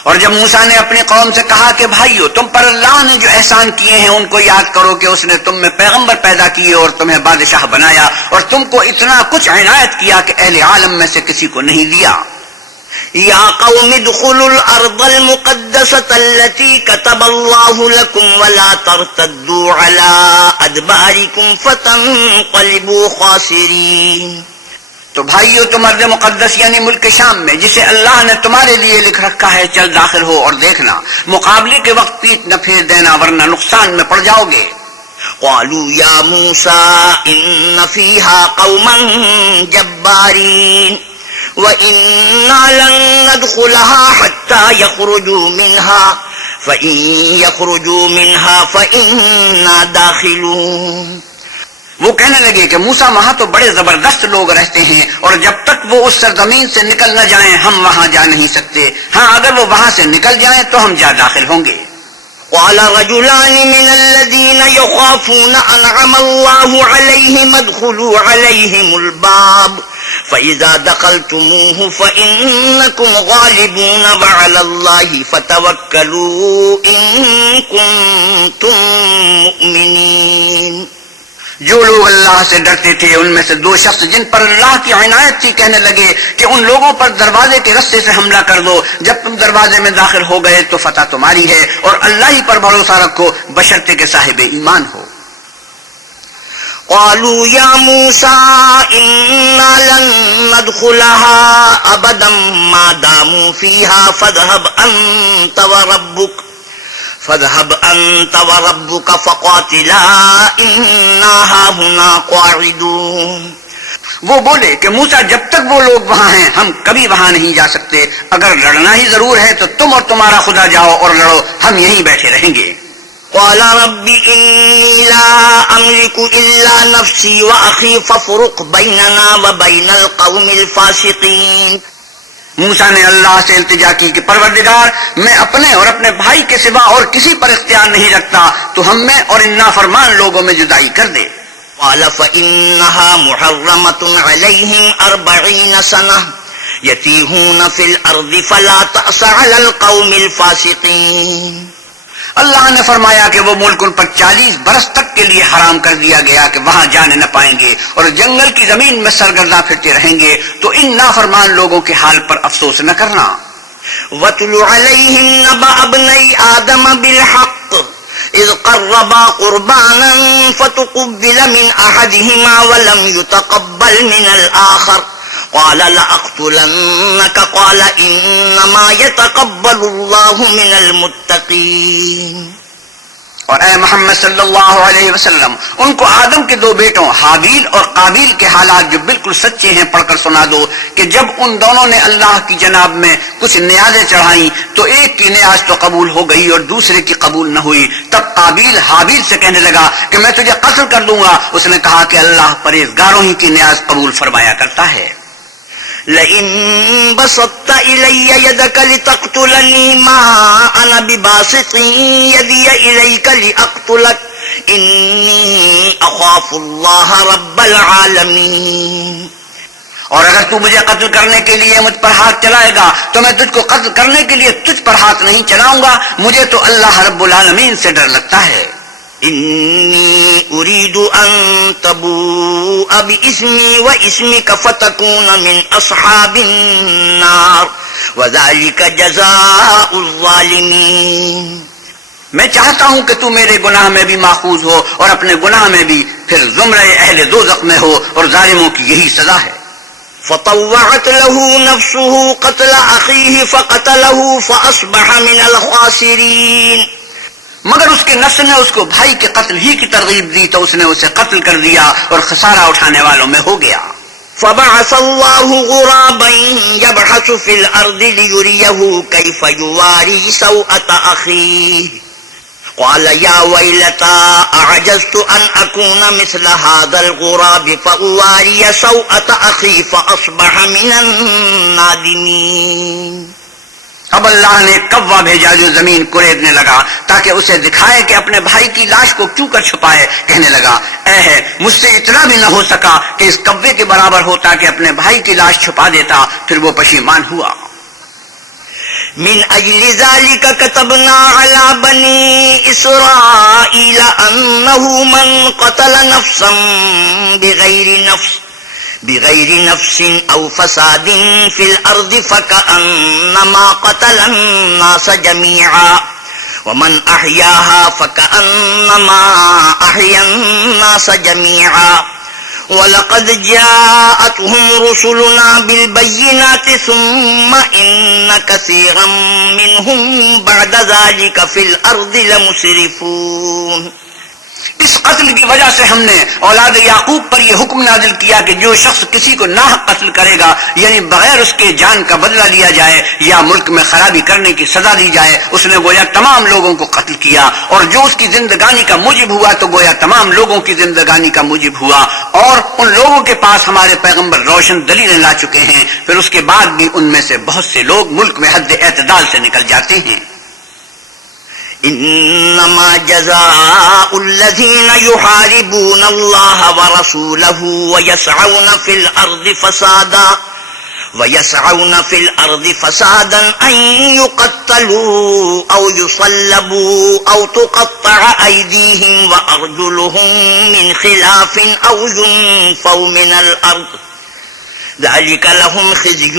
اور جب موسیٰ نے اپنی قوم سے کہا کہ بھائیو، تم پر اللہ نے جو احسان کیے ہیں ان کو یاد کرو کہ اس نے تم میں پیغمبر پیدا کیے اور تمہیں بادشاہ بنایا، اور تم کو اتنا کچھ عنایت کیا کہ اہل عالم میں سے کسی کو نہیں دیا۔ یا قوم ادخلوا الارض المقدسة التي كتب الله لكم ولا ترتدوا على ادباركم فتنقلبوا خاسرين۔ تو بھائیو، تم ارض مقدس یعنی ملک شام میں جسے اللہ نے تمہارے لیے لکھ رکھا ہے چل داخل ہو، اور دیکھنا مقابلے کے وقت پیٹ نہ پھیر دینا ورنہ نقصان میں پڑ جاؤ گے۔ قالوا يا موسى إن فيها قوما جبارين وإنا لن ندخلها حتى يخرجوا منها فإن يخرجوا منها فإنا داخلون۔ وہ کہنے لگے کہ موسیٰ وہاں تو بڑے زبردست لوگ رہتے ہیں، اور جب تک وہ اس سرزمین سے نکل نہ جائیں ہم وہاں جا نہیں سکتے، ہاں اگر وہ وہاں سے نکل جائیں تو ہم جا داخل ہوں گے۔ قال رجلان من الذين يخافون أنعم الله عليهم ادخلوا عليهم الباب فإذا دخلتموه فإنكم غالبون وعلى الله فتوكلوا إن كنتم مؤمنين۔ جو لوگ اللہ سے ڈرتے تھے ان میں سے دو شخص جن پر اللہ کی عنایت تھی کہنے لگے کہ ان لوگوں پر دروازے کے رستے سے حملہ کر دو، جب تم دروازے میں داخل ہو گئے تو فتح تمہاری ہے، اور اللہ ہی پر بھروسہ رکھو بشرطے کہ صاحب ایمان ہو۔ قالوا يا موسى إنا لن ندخلها أبدا ما داموا فيها فاذهب أنت وربك فقاتلا إنا هاهنا قاعدون۔ وہ بولے کہ موسیٰ جب تک وہ لوگ وہاں ہیں ہم کبھی وہاں نہیں جا سکتے، اگر لڑنا ہی ضرور ہے تو تم اور تمہارا خدا جاؤ اور لڑو، ہم یہیں بیٹھے رہیں گے۔ قال رب إني لا أملك إلا نفسي وأخي فافرق بيننا وبين القوم الفاسقين۔ موسیٰ نے اللہ سے التجا کی کہ پروردگار، میں اپنے اور اپنے بھائی کے سوا اور کسی پر اختیار نہیں رکھتا، تو ہم میں اور ان نافرمان لوگوں میں جدائی کر دے۔ قال فإنها محرمة عليهم 40 سنة يتيهون في الأرض فلا تأس على القوم الفاسقين۔ اللہ نے فرمایا کہ وہ ملک ان پر 40 برس تک کے لیے حرام کر دیا گیا کہ وہاں جانے نہ پائیں گے، اور جنگل کی زمین میں سرگرداں پھرتے رہیں گے، تو ان نافرمان لوگوں کے حال پر افسوس نہ کرنا۔ وَاتْلُ عَلَيْهِمْ نَبَأَ ابْنَيْ آدَمَ بِالْحَقِّ إِذْ قَرَّبَا قُرْبَانًا فَتُقُبِّلَ مِنْ أَحَدِهِمَا وَلَمْ يُتَقَبَّلْ مِنَ الْآخَرِ قال لأقتلنك قال إنما يتقبل الله من المتقين۔ اور اے محمد صلی اللہ علیہ وسلم ان کو آدم کے 2 بیٹوں حابیل اور قابیل کے حالات جو بالکل سچے ہیں پڑھ کر سنا دو کہ جب ان دونوں نے اللہ کی جناب میں کچھ نیازیں چڑھائیں تو ایک کی نیاز تو قبول ہو گئی اور دوسرے کی قبول نہ ہوئی، تب قابیل حابیل سے کہنے لگا کہ میں تجھے قتل کر دوں گا، اس نے کہا کہ اللہ پرہیزگاروں ہی کی نیاز قبول فرمایا کرتا ہے۔ لئن بسطت إلي يدك لتقتلني ما أنا بباسط يدي إليك لأقتلك إني أخاف الله رب العالمين۔ اور اگر تو مجھے قتل کرنے کے لیے مجھ پر ہاتھ چلائے گا تو میں تجھ کو قتل کرنے کے لیے تجھ پر ہاتھ نہیں چلاؤں گا، مجھے تو اللہ رب العالمین سے ڈر لگتا ہے۔ إني أريد أن تبوء بإسمي وإسمك فتكون من أصحاب النار وذلك جزاء الظالمين. میں چاہتا ہوں کہ تو میرے گناہ میں بھی ماخوذ ہو اور اپنے گناہ میں بھی، پھر زمرہ اہل دوزخ میں ہو، اور ظالموں کی یہی سزا ہے. فطوعت له نفسه قتل أخيه فقتله فأصبح من الخاسرين. مگر اس کے نفس نے اس کو بھائی کے قتل ہی کی ترغیب دی تو اس نے اسے قتل کر دیا اور خسارہ اٹھانے والوں میں ہو گیا. فبعث الله غرابا يبحث في الأرض ليريه كيف يواري سوءة أخيه قال يا ويلتى أعجزت أن أكون مثل هذا الغراب فأواري سوءة أخي فأصبح من النادمين. اب اللہ نے کوا بھیجا جو زمین کریدنے لگا تاکہ اسے دکھائے کہ اپنے بھائی کی لاش کو کیوں کر چھپائے. کہنے لگا اے ہے مجھ سے اتنا بھی نہ ہو سکا کہ اس کوے کے برابر ہوتا کہ اپنے بھائی کی لاش چھپا دیتا. پھر وہ پشیمان ہوا. من أجل ذلك كتبنا على بني إسرائيل أنه من قتل نفسا بغير نفس أو فساد في الأرض فكأنما قتل الناس جميعا ومن أحياها فكأنما أحيا الناس جميعا وَلَقَدْ جَاءَتْهُمْ رُسُلُنَا بِالْبَيِّنَاتِ ثُمَّ إِنَّ كَثِيرًا مِّنْهُمْ بَعْدَ ذَلِكَ فِي الْأَرْضِ لَمُسْرِفُونَ. اس قتل کی وجہ سے ہم نے اولاد یعقوب پر یہ حکم نازل کیا کہ جو شخص کسی کو ناحق قتل کرے گا، یعنی بغیر اس کے جان کا بدلہ لیا جائے یا ملک میں خرابی کرنے کی سزا دی جائے، اس نے گویا تمام لوگوں کو قتل کیا. اور جو اس کی زندگانی کا موجب ہوا تو گویا تمام لوگوں کی زندگانی کا موجب ہوا. اور ان لوگوں کے پاس ہمارے پیغمبر روشن دلیلیں لا چکے ہیں، پھر اس کے بعد بھی ان میں سے بہت سے لوگ ملک میں حد اعتدال سے نکل جاتے ہیں. انما جزاء الذين يحاربون الله ورسوله ويسعون في الارض فسادا ان يقتلوا او يصلبوا او تقطع ايديهم وارجلهم من خلاف او ينفوا من الارض ذلك لهم خزي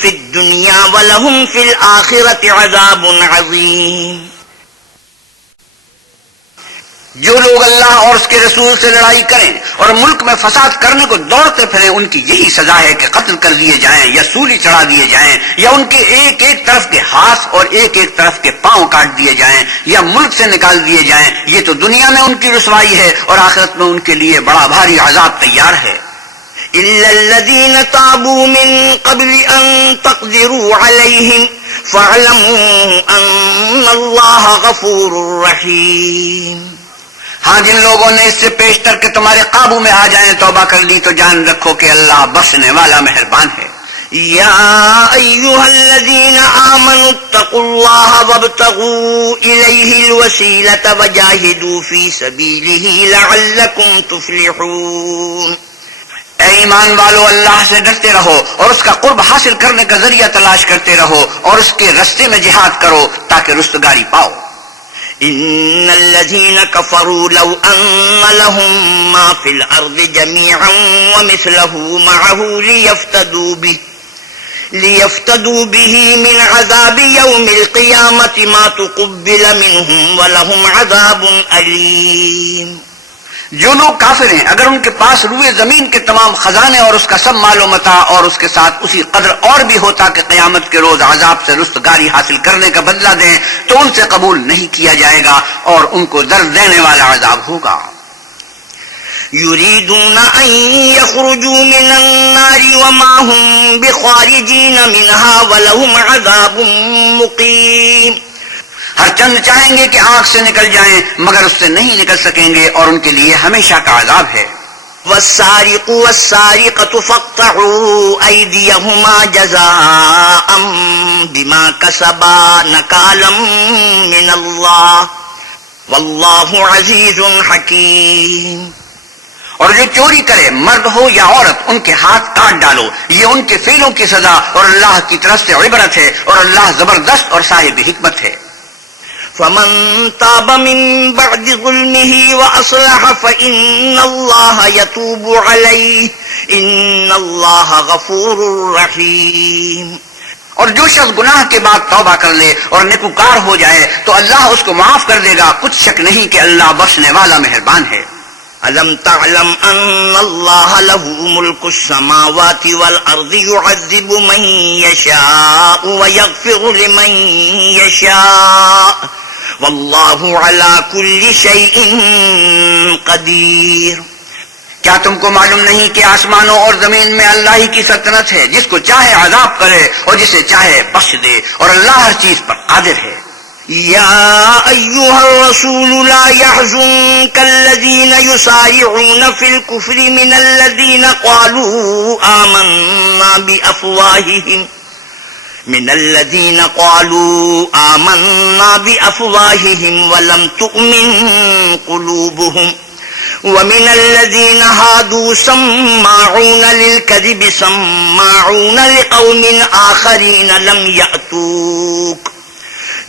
في الدنيا ولهم في الآخرة عذاب عظيم. جو لوگ اللہ اور اس کے رسول سے لڑائی کریں اور ملک میں فساد کرنے کو دوڑتے پھریں، ان کی یہی سزا ہے کہ قتل کر لیے جائیں یا سولی چڑھا دیے جائیں یا ان کے ایک ایک طرف کے ہاتھ اور ایک ایک طرف کے پاؤں کاٹ دیے جائیں یا ملک سے نکال دیے جائیں. یہ تو دنیا میں ان کی رسوائی ہے اور آخرت میں ان کے لیے بڑا بھاری عذاب تیار ہے. إلا الذين تابوا من قبل أن تقدروا عليهم فاعلموا أن الله غفور رحيم. ہاں جن لوگوں نے اس سے پیشتر کے تمہارے قابو میں آ جائیں توبہ کر لی تو جان رکھو کہ اللہ بخشنے والا مہربان ہے. يا أيها الذين آمنوا اتقوا الله وابتغوا إليه الوسيلة وجاهدوا في سبيله لعلكم تفلحون. اے ایمان والو، اللہ سے ڈرتے رہو اور اس کا قرب حاصل کرنے کا ذریعہ تلاش کرتے رہو اور اس کے رستے میں جہاد کرو تاکہ رستگاری پاؤ. ان الذين كفروا لو ان لهم ما في الارض جميعا ومثله معه ليفتدوا به من عذاب يوم القيامة ما تقبل منهم ولهم عذاب أليم. جو لوگ کافر ہیں اگر ان کے پاس روئے زمین کے تمام خزانے اور اس کا سب مال و متاع اور اس کے ساتھ اسی قدر اور بھی ہوتا کہ قیامت کے روز عذاب سے رستگاری حاصل کرنے کا بدلہ دیں تو ان سے قبول نہیں کیا جائے گا اور ان کو درد دینے والا عذاب ہوگا. يريدون أن يخرجوا من النار وما هم بخارجين منها ولهم عذاب مقيم. ہر چند چاہیں گے کہ آگ سے نکل جائیں مگر اس سے نہیں نکل سکیں گے اور ان کے لیے ہمیشہ کا عذاب ہے. والسارق والسارقة فاقطعوا أيديهما جزاء بما كسبا نكالا من الله والله عزيز حكيم. اور جو چوری کرے مرد ہو یا عورت ان کے ہاتھ کاٹ ڈالو، یہ ان کے فعلوں کی سزا اور اللہ کی طرف سے عبرت ہے اور اللہ زبردست اور صاحب حکمت ہے. فمن تاب من بعد ظلمه وأصلح فإن الله يتوب عليه إن الله غفور رحيم. اور جو شخص گناہ کے بعد توبہ کر لے اور نیکوکار ہو جائے تو اللہ اس کو معاف کر دے گا، کچھ شک نہیں کہ اللہ بخشنے والا مہربان ہے. ألم تعلم أن الله له ملك السماوات والأرض يعذب من يشاء ويغفر لمن يشاء والله على كل شيء قدير. کیا تم کو معلوم نہیں کہ آسمانوں اور زمین میں اللہ ہی کی سلطنت ہے، جس کو چاہے عذاب کرے اور جسے چاہے بخش دے، اور اللہ ہر چیز پر قادر ہے. يا أيها الرسول لا يحزنك الذين يسارعون في الكفر من الذين قالوا آمنا بأفواههم ولم تؤمن قلوبهم ومن الذين هادوا سماعون للكذب سماعون لقوم آخرين لم يأتوك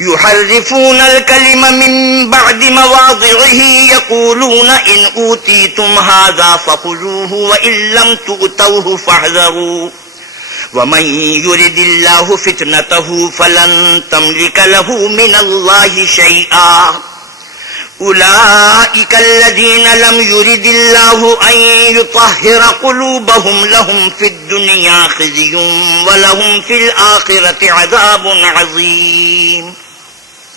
يحرفون الكلم من بعد مواضعه يقولون إن أوتيتم هذا فخذوه وإن لم تؤتوه فاحذروا ومن يرد الله فتنته فلن تملك له من الله شيئا أولئك الذين لم يرد الله أن يطهر قلوبهم لهم في الدنيا خزي ولهم في الآخرة عذاب عظيم.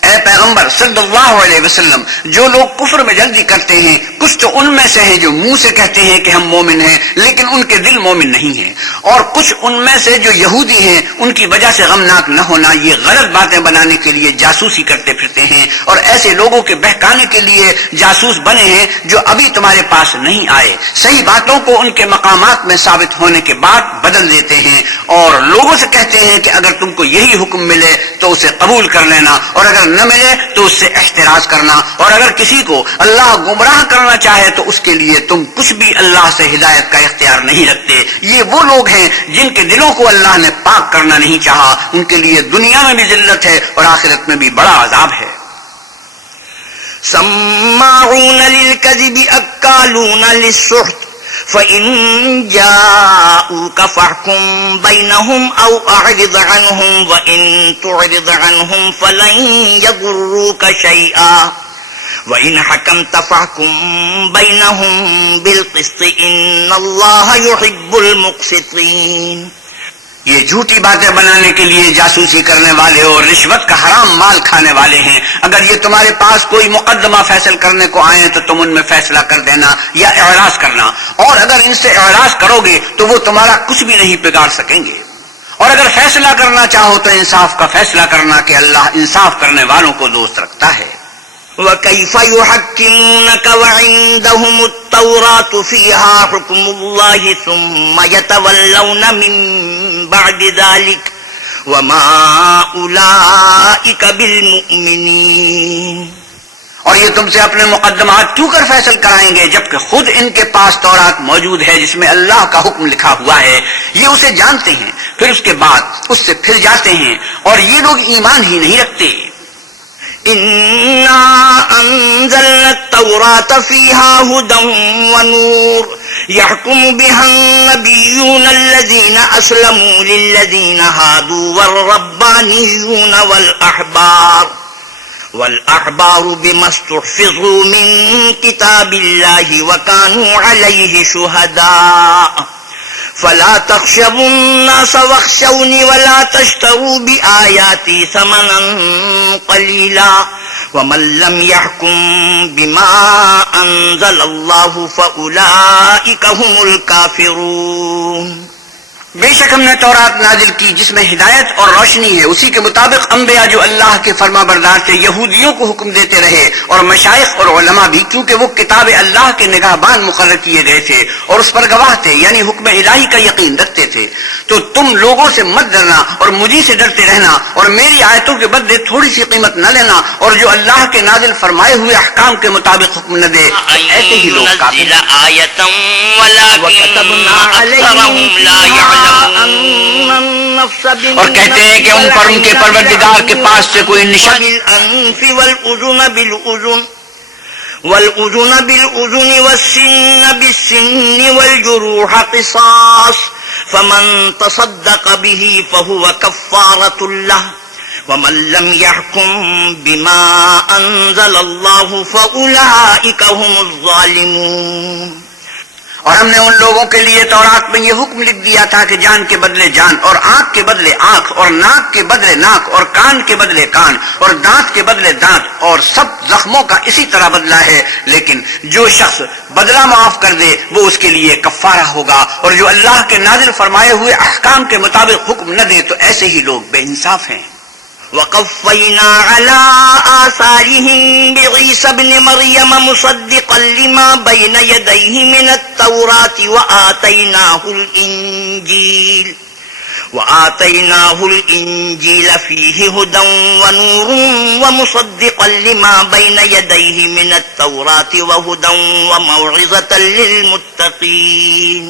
اے پیغمبر صلی اللہ علیہ وسلم، جو لوگ کفر میں جلدی کرتے ہیں کچھ تو ان میں سے ہیں جو منہ سے کہتے ہیں کہ ہم مومن ہیں لیکن ان کے دل مومن نہیں ہیں، اور کچھ ان میں سے جو یہودی ہیں ان کی وجہ سے غمناک نہ ہونا یہ غلط باتیں بنانے کے لیے جاسوسی کرتے پھرتے ہیں، اور ایسے لوگوں کے بہکانے کے لیے جاسوس بنے ہیں جو ابھی تمہارے پاس نہیں آئے، صحیح باتوں کو ان کے مقامات میں ثابت ہونے کے بعد بدل دیتے ہیں، اور لوگوں سے کہتے ہیں کہ اگر تم کو یہی حکم ملے تو اسے قبول کر لینا، اور اگر نہ ملے تو اس سے احتراز کرنا، اور اگر کسی کو اللہ گمراہ کرنا چاہے تو اس کے لیے تم کچھ بھی اللہ سے ہدایت کا اختیار نہیں رکھتے. یہ وہ لوگ ہیں جن کے دلوں کو اللہ نے پاک کرنا نہیں چاہا، ان کے لیے دنیا میں بھی ذلت ہے اور آخرت میں بھی بڑا عذاب ہے. سماعون للكذب أكالون للسحت فإن جاءوك فاحكم بينهم أو أعرض عنهم وإن تعرض عنهم فلن يضروك شيئا وإن حكمت فاحكم بينهم بالقسط إن الله يحب المقسطين. یہ جھوٹی باتیں بنانے کے لیے جاسوسی کرنے والے اور رشوت کا حرام مال کھانے والے ہیں. اگر یہ تمہارے پاس کوئی مقدمہ فیصل کرنے کو آئے تو تم ان میں فیصلہ کر دینا یا اعراض کرنا، اور اگر ان سے اعراض کرو گے تو وہ تمہارا کچھ بھی نہیں بگاڑ سکیں گے، اور اگر فیصلہ کرنا چاہو تو انصاف کا فیصلہ کرنا کہ اللہ انصاف کرنے والوں کو دوست رکھتا ہے. وكيف يحكمونك وعندهم التوراة فيها حكم الله ثم يتولون من بعد ذلك وما أولئك بالمؤمنين. اور یہ تم سے اپنے مقدمات کیوں کر فیصل کرائیں گے جبکہ خود ان کے پاس تورات موجود ہے جس میں اللہ کا حکم لکھا ہوا ہے، یہ اسے جانتے ہیں، پھر اس کے بعد اس سے پھر جاتے ہیں، اور یہ لوگ ایمان ہی نہیں رکھتے. إنا أنزلنا التوراة فيها هدى ونور يحكم بها النبيون الذين أسلموا للذين هادوا والربانيون والأحبار بما استحفظوا من كتاب الله وكانوا عليه شهداء فلا تخشوا الناس واخشوني ولا تشتروا بآياتي ثمنا قليلا ومن لم يحكم بما أنزل الله فأولئك هم الكافرون. بے شک ہم نے تورات نازل کی جس میں ہدایت اور روشنی ہے، اسی کے مطابق انبیاء جو اللہ کے فرما بردار تھے یہودیوں کو حکم دیتے رہے، اور مشائخ اور علماء بھی، کیونکہ وہ کتاب اللہ کے نگہبان مقرر کیے گئے تھے اور اس پر گواہ تھے، یعنی حکم حکم الہی کا یقین رکھتے تھے، تو تم لوگوں سے مت ڈرنا اور مجھے سے ڈرتے رہنا، اور میری آیتوں کے بدلے تھوڑی سی قیمت نہ لینا، اور جو اللہ کے نازل فرمائے ہوئے احکام کے مطابق حکم نہ دے، ایسے ہی لوگ کافر اور کہتے ہیں کہ ان پر ان کے پروردگار کے پاس سے کوئی نشان والأذن بالأذن والسن بالسن والجروح قصاص فمن تصدق به فهو كفارة له ومن لم يحكم بما أنزل الله فأولئك هم الظالمون۔ اور ہم نے ان لوگوں کے لیے تورات میں یہ حکم لکھ دیا تھا کہ جان کے بدلے جان، اور آنکھ کے بدلے آنکھ، اور ناک کے بدلے ناک، اور کان کے بدلے کان، اور دانت کے بدلے دانت، اور سب زخموں کا اسی طرح بدلہ ہے، لیکن جو شخص بدلہ معاف کر دے وہ اس کے لیے کفارہ ہوگا، اور جو اللہ کے نازل فرمائے ہوئے احکام کے مطابق حکم نہ دے تو ایسے ہی لوگ بے انصاف ہیں۔ وقفينا على آثارهم بعيسى ابن مريم مصدقا لما بين يديه من التوراة وآتيناه الإنجيل فيه هدى ونور ومصدقا لما بين يديه من التوراة وهدى وموعظة للمتقين۔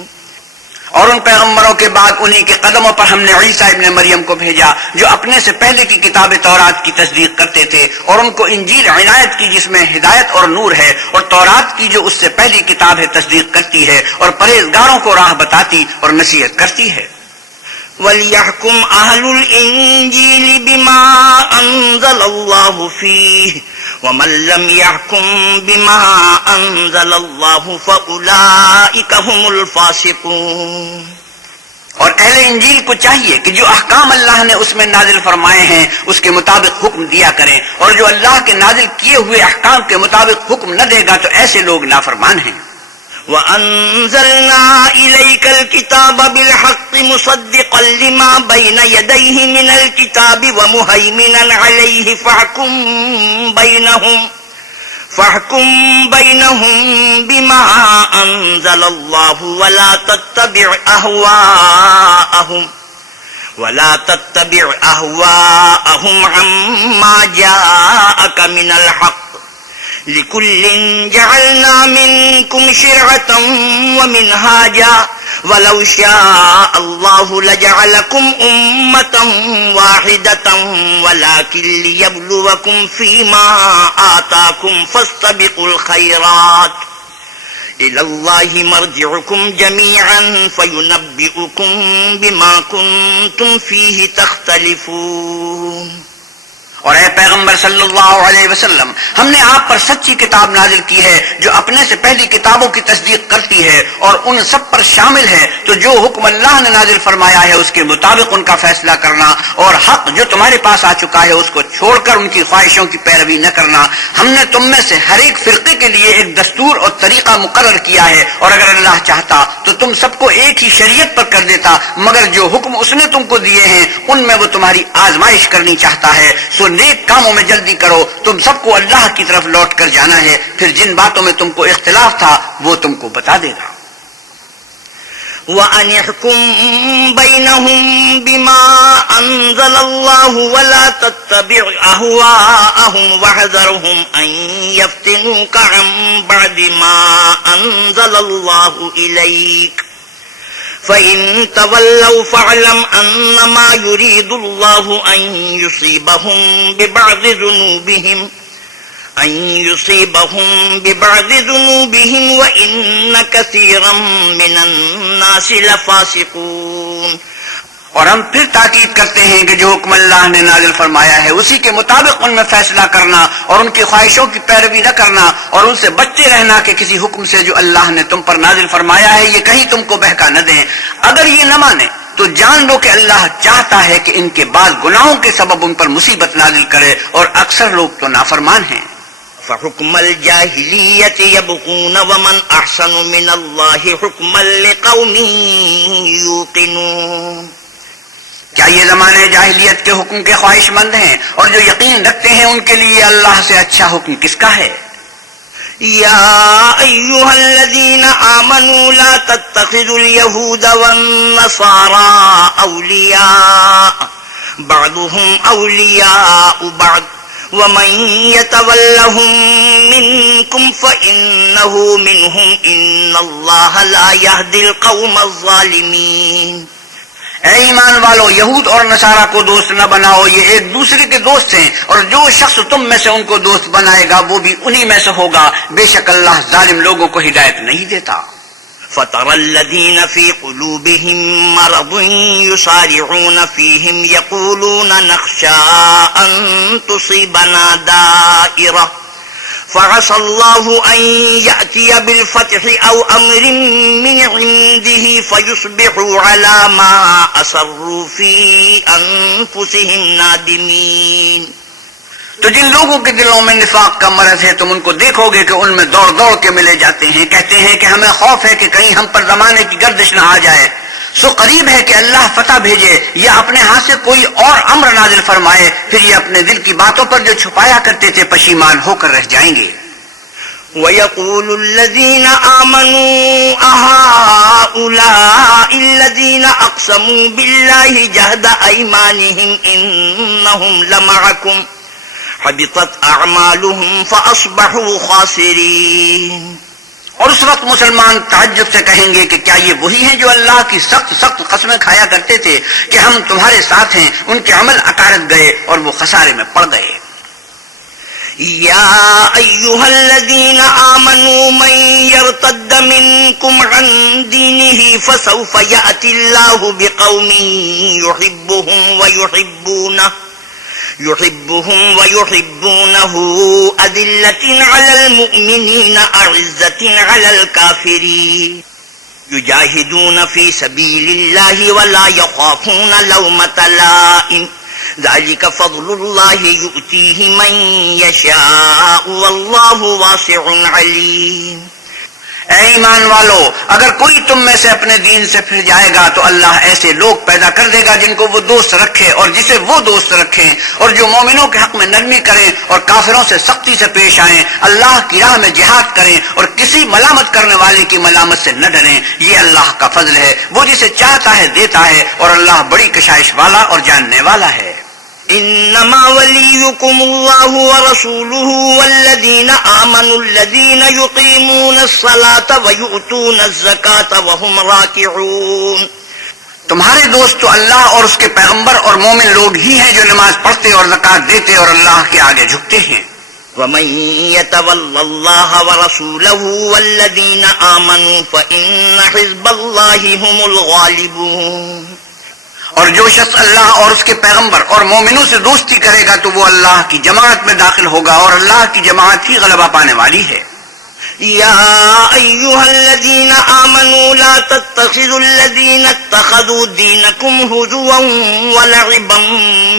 اور ان پیغمبروں کے بعد انہی کے قدموں پر ہم نے عیسیٰ ابن مریم کو بھیجا جو اپنے سے پہلے کی کتاب تورات کی تصدیق کرتے تھے، اور ان کو انجیل عنایت کی جس میں ہدایت اور نور ہے، اور تورات کی جو اس سے پہلی کتاب ہے تصدیق کرتی ہے، اور پرہیزگاروں کو راہ بتاتی اور نصیحت کرتی ہے۔ وَلْيَحْكُمْ أَهْلُ الْإِنجِيلِ بِمَا أَنزَلَ اللَّهُ فِيهِ وَمَن لَّمْ يَحْكُم بِمَا أَنزَلَ اللَّهُ فَأُولَٰئِكَ هُمُ الْفَاسِقُونَ۔ اور اہل انجیل کو چاہیے کہ جو احکام اللہ نے اس میں نازل فرمائے ہیں اس کے مطابق حکم دیا کریں، اور جو اللہ کے نازل کیے ہوئے احکام کے مطابق حکم نہ دے گا تو ایسے لوگ نافرمان ہیں۔ وَأَنزَلْنَا إِلَيْكَ الْكِتَابَ بِالْحَقِّ مُصَدِّقًا لِمَا بَيْنَ يَدَيْهِ مِنَ الْكِتَابِ وَمُهَيْمِنًا عَلَيْهِ فَاحْكُم بَيْنَهُم بِمَا أَنزَلَ اللَّهُ وَلَا تَتَّبِعْ أَهْوَاءَهُمْ عَمَّا جَاءَكَ مِنَ الْحَقِّ لِكُلٍّ جَعَلْنَا مِنكُمْ شِرْعَةً وَمِنْهَاجًا وَلَوْ شَاءَ اللَّهُ لَجَعَلَكُمْ أُمَّةً وَاحِدَةً وَلَكِنْ لِيَبْلُوَكُمْ فِيمَا آتَاكُمْ فَاسْتَبِقُوا الْخَيْرَاتِ إِلَى اللَّهِ مَرْجِعُكُمْ جَمِيعًا فَيُنَبِّئُكُم بِمَا كُنتُمْ فِيهِ تَخْتَلِفُونَ۔ اور اے پیغمبر صلی اللہ علیہ وسلم، ہم نے آپ پر سچی کتاب نازل کی ہے جو اپنے سے پہلی کتابوں کی تصدیق کرتی ہے اور ان سب پر شامل ہے، تو جو حکم اللہ نے نازل فرمایا ہے اس کے مطابق ان کا فیصلہ کرنا، اور حق جو تمہارے پاس آ چکا ہے اس کو چھوڑ کر ان کی خواہشوں کی پیروی نہ کرنا۔ ہم نے تم میں سے ہر ایک فرقے کے لیے ایک دستور اور طریقہ مقرر کیا ہے، اور اگر اللہ چاہتا تو تم سب کو ایک ہی شریعت پر کر دیتا، مگر جو حکم اس نے تم کو دیے ہیں ان میں وہ تمہاری آزمائش کرنی چاہتا ہے۔ سو نیک کاموں میں جلدی کرو، تم سب کو اللہ کی طرف لوٹ کر جانا ہے، پھر جن باتوں میں تم کو اختلاف تھا وہ تم کو بتا دے گا۔ وَأَنِ احْكُم بَيْنَهُم بِمَا أَنزَلَ اللَّهُ وَلَا تَتَّبِعْ أَهْوَاءَهُمْ وَاحْذَرْهُمْ أَن يَفْتِنُوكَ عَن بَعْدِ مَا أَنزَلَ اللَّهُ إِلَيْكَ فَإِن تَوَلَّوْا فَاعْلَمْ أَنَّمَا يُرِيدُ اللَّهُ أَن يُصِيبَهُم بِبَعْضِ ذُنُوبِهِمْ وَإِنَّ كَثِيرًا مِّنَ النَّاسِ لَفَاسِقُونَ۔ اور ہم پھر تاکید کرتے ہیں کہ جو حکم اللہ نے نازل فرمایا ہے اسی کے مطابق ان میں فیصلہ کرنا اور ان کی خواہشوں کی پیروی نہ کرنا، اور ان سے بچتے رہنا کہ کسی حکم سے جو اللہ نے تم پر نازل فرمایا ہے یہ کہیں تم کو بہکا نہ دیں۔ اگر یہ نہ مانے تو جان لو کہ اللہ چاہتا ہے کہ ان کے بعد گناہوں کے سبب ان پر مصیبت نازل کرے، اور اکثر لوگ تو نافرمان ہیں۔ فَحُكْمَ الْجَاهِلِيَّةِ يَبْغُونَ وَمَنْ أَحْسَنُ مِنَ اللَّهِ حُكْمًا لِقَوْمٍ يُوقِنُونَ۔ کیا یہ زمانے جاہلیت کے حکم کے خواہش مند ہیں، اور جو یقین رکھتے ہیں ان کے لیے اللہ سے اچھا حکم کس کا ہے؟ يا أيها الذين آمنوا لا تتخذوا اليهود والنصارى أولياء بعضهم أولياء بعض ومن يتولهم منكم فإنه منهم إن الله لا يهدي القوم الظالمين. اے ایمان والو، یہود اور نصارہ کو دوست نہ بناؤ، یہ ایک دوسرے کے دوست ہیں، اور جو شخص تم میں سے ان کو دوست بنائے گا وہ بھی انہی میں سے ہوگا، بے شک اللہ ظالم لوگوں کو ہدایت نہیں دیتا. فَتَرَى الَّذِينَ فِي قُلُوبِهِم مَّرَضٌ يُسَارِعُونَ فِيهِمْ يَقُولُونَ نَخْشَىٰ أَن تُصِيبَنَا دَائِرَةٌ فَعَسَى اللَّهُ أَن يَأْتِيَ بِالْفَتْحِ أَوْ أَمْرٍ مِّنْ عِندِهِ فَيُصْبِحُوا عَلَىٰ مَا أَسَرُّوا فِي أَنفُسِهِمْ نَادِمِينَ. تو جن لوگوں کے دلوں میں نفاق کا مرض ہے تم ان کو دیکھو گے کہ ان میں دوڑ دوڑ کے ملے جاتے ہیں، کہتے ہیں کہ ہمیں خوف ہے کہ کہیں ہم پر زمانے کی گردش نہ آ جائے. سو قریب ہے کہ اللہ فتح بھیجے یا اپنے ہاتھ سے کوئی اور امر نازل فرمائے، پھر یہ اپنے دل کی باتوں پر جو چھپایا کرتے تھے پشیمان ہو کر رہ جائیں گے. وَيَقُولُ الَّذِينَ آمَنُوا أَهَٰؤُلَاءِ الَّذِينَ أَقْسَمُوا بِاللَّهِ جَهْدَ أَيْمَانِهِمْ إِنَّهُمْ لَمَعَكُمْ حَبِطَتْ أَعْمَالُهُمْ فَأَصْبَحُوا خَاسِرِينَ. اور اس وقت مسلمان تعجب سے کہیں گے کہ کیا یہ وہی ہیں جو اللہ کی سخت سخت قسمیں کھایا کرتے تھے کہ ہم تمہارے ساتھ ہیں، ان کے عمل اکارت گئے اور وہ خسارے میں پڑ گئے. يا أيها الذين آمنوا من يرتد منكم عن دينه فسوف يأتي الله بقوم يحبهم ويحبونه أذلة على المؤمنين أعزة على الكافرين يجاهدون في سبيل الله ولا يخافون لومة لائم ذلك فضل الله يؤتيه من يشاء والله واسع عليم. اے ایمان والو، اگر کوئی تم میں سے اپنے دین سے پھر جائے گا تو اللہ ایسے لوگ پیدا کر دے گا جن کو وہ دوست رکھے اور جسے وہ دوست رکھیں، اور جو مومنوں کے حق میں نرمی کریں اور کافروں سے سختی سے پیش آئیں، اللہ کی راہ میں جہاد کریں اور کسی ملامت کرنے والے کی ملامت سے نہ ڈریں. یہ اللہ کا فضل ہے، وہ جسے چاہتا ہے دیتا ہے، اور اللہ بڑی کشائش والا اور جاننے والا ہے. إنما وليكم الله ورسوله والذين آمنوا الذين يقيمون الصلاة ويؤتون الزكاة وهم راكعون. تمہارے دوست تو اللہ اور اس کے پیغمبر اور مومن لوگ ہی ہیں جو نماز پڑھتے اور زکات دیتے اور اللہ کے آگے جھکتے ہیں. ومن يتول الله ورسوله والذين آمنوا فإن حزب الله هم الغالبون. اور جو شخص اللہ اور اس کے پیغمبر اور مومنوں سے دوستی کرے گا تو وہ اللہ کی جماعت میں داخل ہوگا، اور اللہ کی جماعت ہی غلبہ پانے والی ہے. يا أيها الذين آمنوا لا تتخذوا الذين اتخذوا دينكم هزوا ولعبا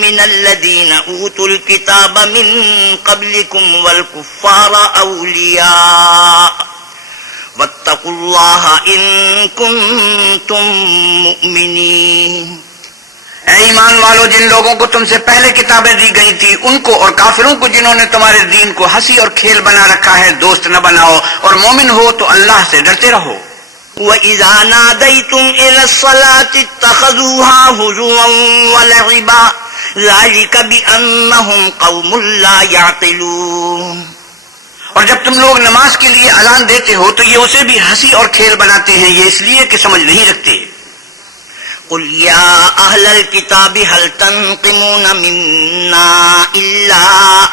من الذين أوتوا الكتاب من قبلكم والكفار أولياء واتقوا الله إن كنتم مؤمنين. اے ایمان والو، جن لوگوں کو تم سے پہلے کتابیں دی گئی تھی ان کو اور کافروں کو جنہوں نے تمہارے دین کو ہنسی اور کھیل بنا رکھا ہے دوست نہ بناؤ، اور مومن ہو تو اللہ سے ڈرتے رہو. وَإِذَا نَادَيْتُمْ إِلَى الصَّلَاةِ اتَّخَذُوهَا هُزُوًا وَلَعِبًا ذَلِكَ بِأَنَّهُمْ قَوْمٌ لَّا يَعْقِلُونَ. اور جب تم لوگ نماز کے لیے اذان دیتے ہو تو یہ اسے بھی ہنسی اور کھیل بناتے ہیں، یہ اس لیے کہ سمجھ نہیں رکھتے. قل يا أهل الكتاب هل تنقمون منا إلا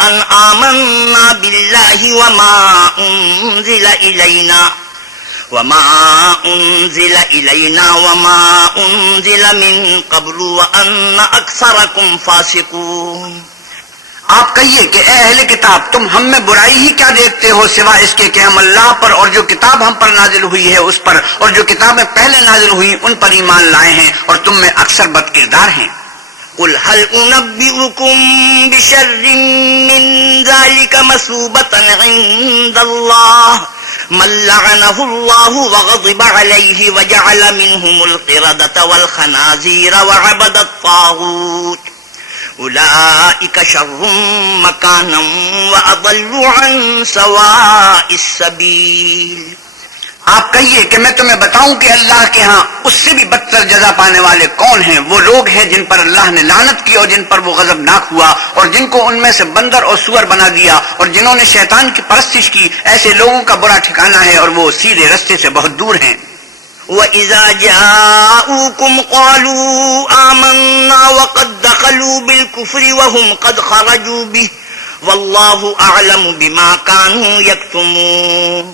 أن آمنا بالله وما أنزل إلينا وما أنزل من قبل وأن أكثركم فاسقون. آپ کہیے کہ اے اہل کتاب، تم ہم میں برائی ہی کیا دیکھتے ہو سوائے اس کے کہ ہم اللہ پر اور جو کتاب ہم پر نازل ہوئی ہے اس پر اور جو کتابیں پہلے نازل ہوئی ان پر ایمان لائے ہیں، اور تم میں اکثر بد کردار ہیں. قل هل أنبئكم بشر من ذلك مثوبة عند الله من لعنه الله وغضب عليه وجعل منهم القردة والخنازير وعبد الطاغوت اولئک شر مکانا واضل عن سواء السبیل۔ آپ کہیے کہ میں تمہیں بتاؤں کہ اللہ کے ہاں اس سے بھی بدتر جزا پانے والے کون ہیں؟ وہ لوگ ہیں جن پر اللہ نے لعنت کی اور جن پر وہ غضبناک ہوا، اور جن کو ان میں سے بندر اور سور بنا دیا، اور جنہوں نے شیطان کی پرستش کی، ایسے لوگوں کا برا ٹھکانہ ہے اور وہ سیدھے رستے سے بہت دور ہیں۔ وَإِذَا جَاءُوكُمْ قَالُوا آمَنَّا وَقَدْ دَخَلُوا بِالْكُفْرِ وَهُمْ قَدْ خَرَجُوا بِهِ وَاللَّهُ أَعْلَمُ بِمَا كَانُوا يَكْتُمُونَ۔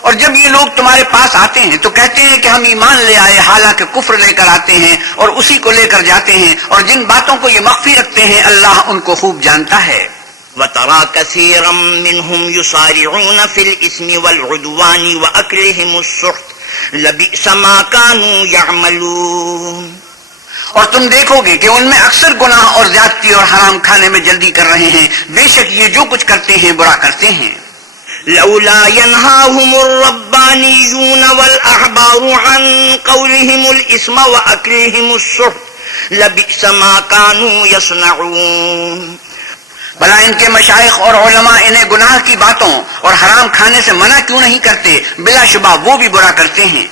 اور جب یہ لوگ تمہارے پاس آتے ہیں تو کہتے ہیں کہ ہم ایمان لے آئے، حالانکہ کفر لے کر آتے ہیں اور اسی کو لے کر جاتے ہیں، اور جن باتوں کو یہ مخفی رکھتے ہیں اللہ ان کو خوب جانتا ہے۔ وَتَرَى كَثِيرًا مِّنْهُمْ يُسَارِعُونَ فِي الْإِثْمِ وَالْعُدْوَانِ وَأَكْلِهِمُ السُّحْتَ لَبِئْسَ مَا كَانُوا يَعْمَلُونَ۔ اور تم دیکھو گے کہ ان میں اکثر گناہ اور زیادتی اور حرام کھانے میں جلدی کر رہے ہیں، بے شک یہ جو کچھ کرتے ہیں برا کرتے ہیں۔ لولا ينهاهم الربانيون والأحبار عن قولهم الإثم وأكلهم السحت لبئس ما كانوا يصنعون۔ بھلا ان کے مشائخ اور علماء انہیں گناہ کی باتوں اور حرام کھانے سے منع کیوں نہیں کرتے؟ بلا شبہ وہ بھی برا کرتے ہیں۔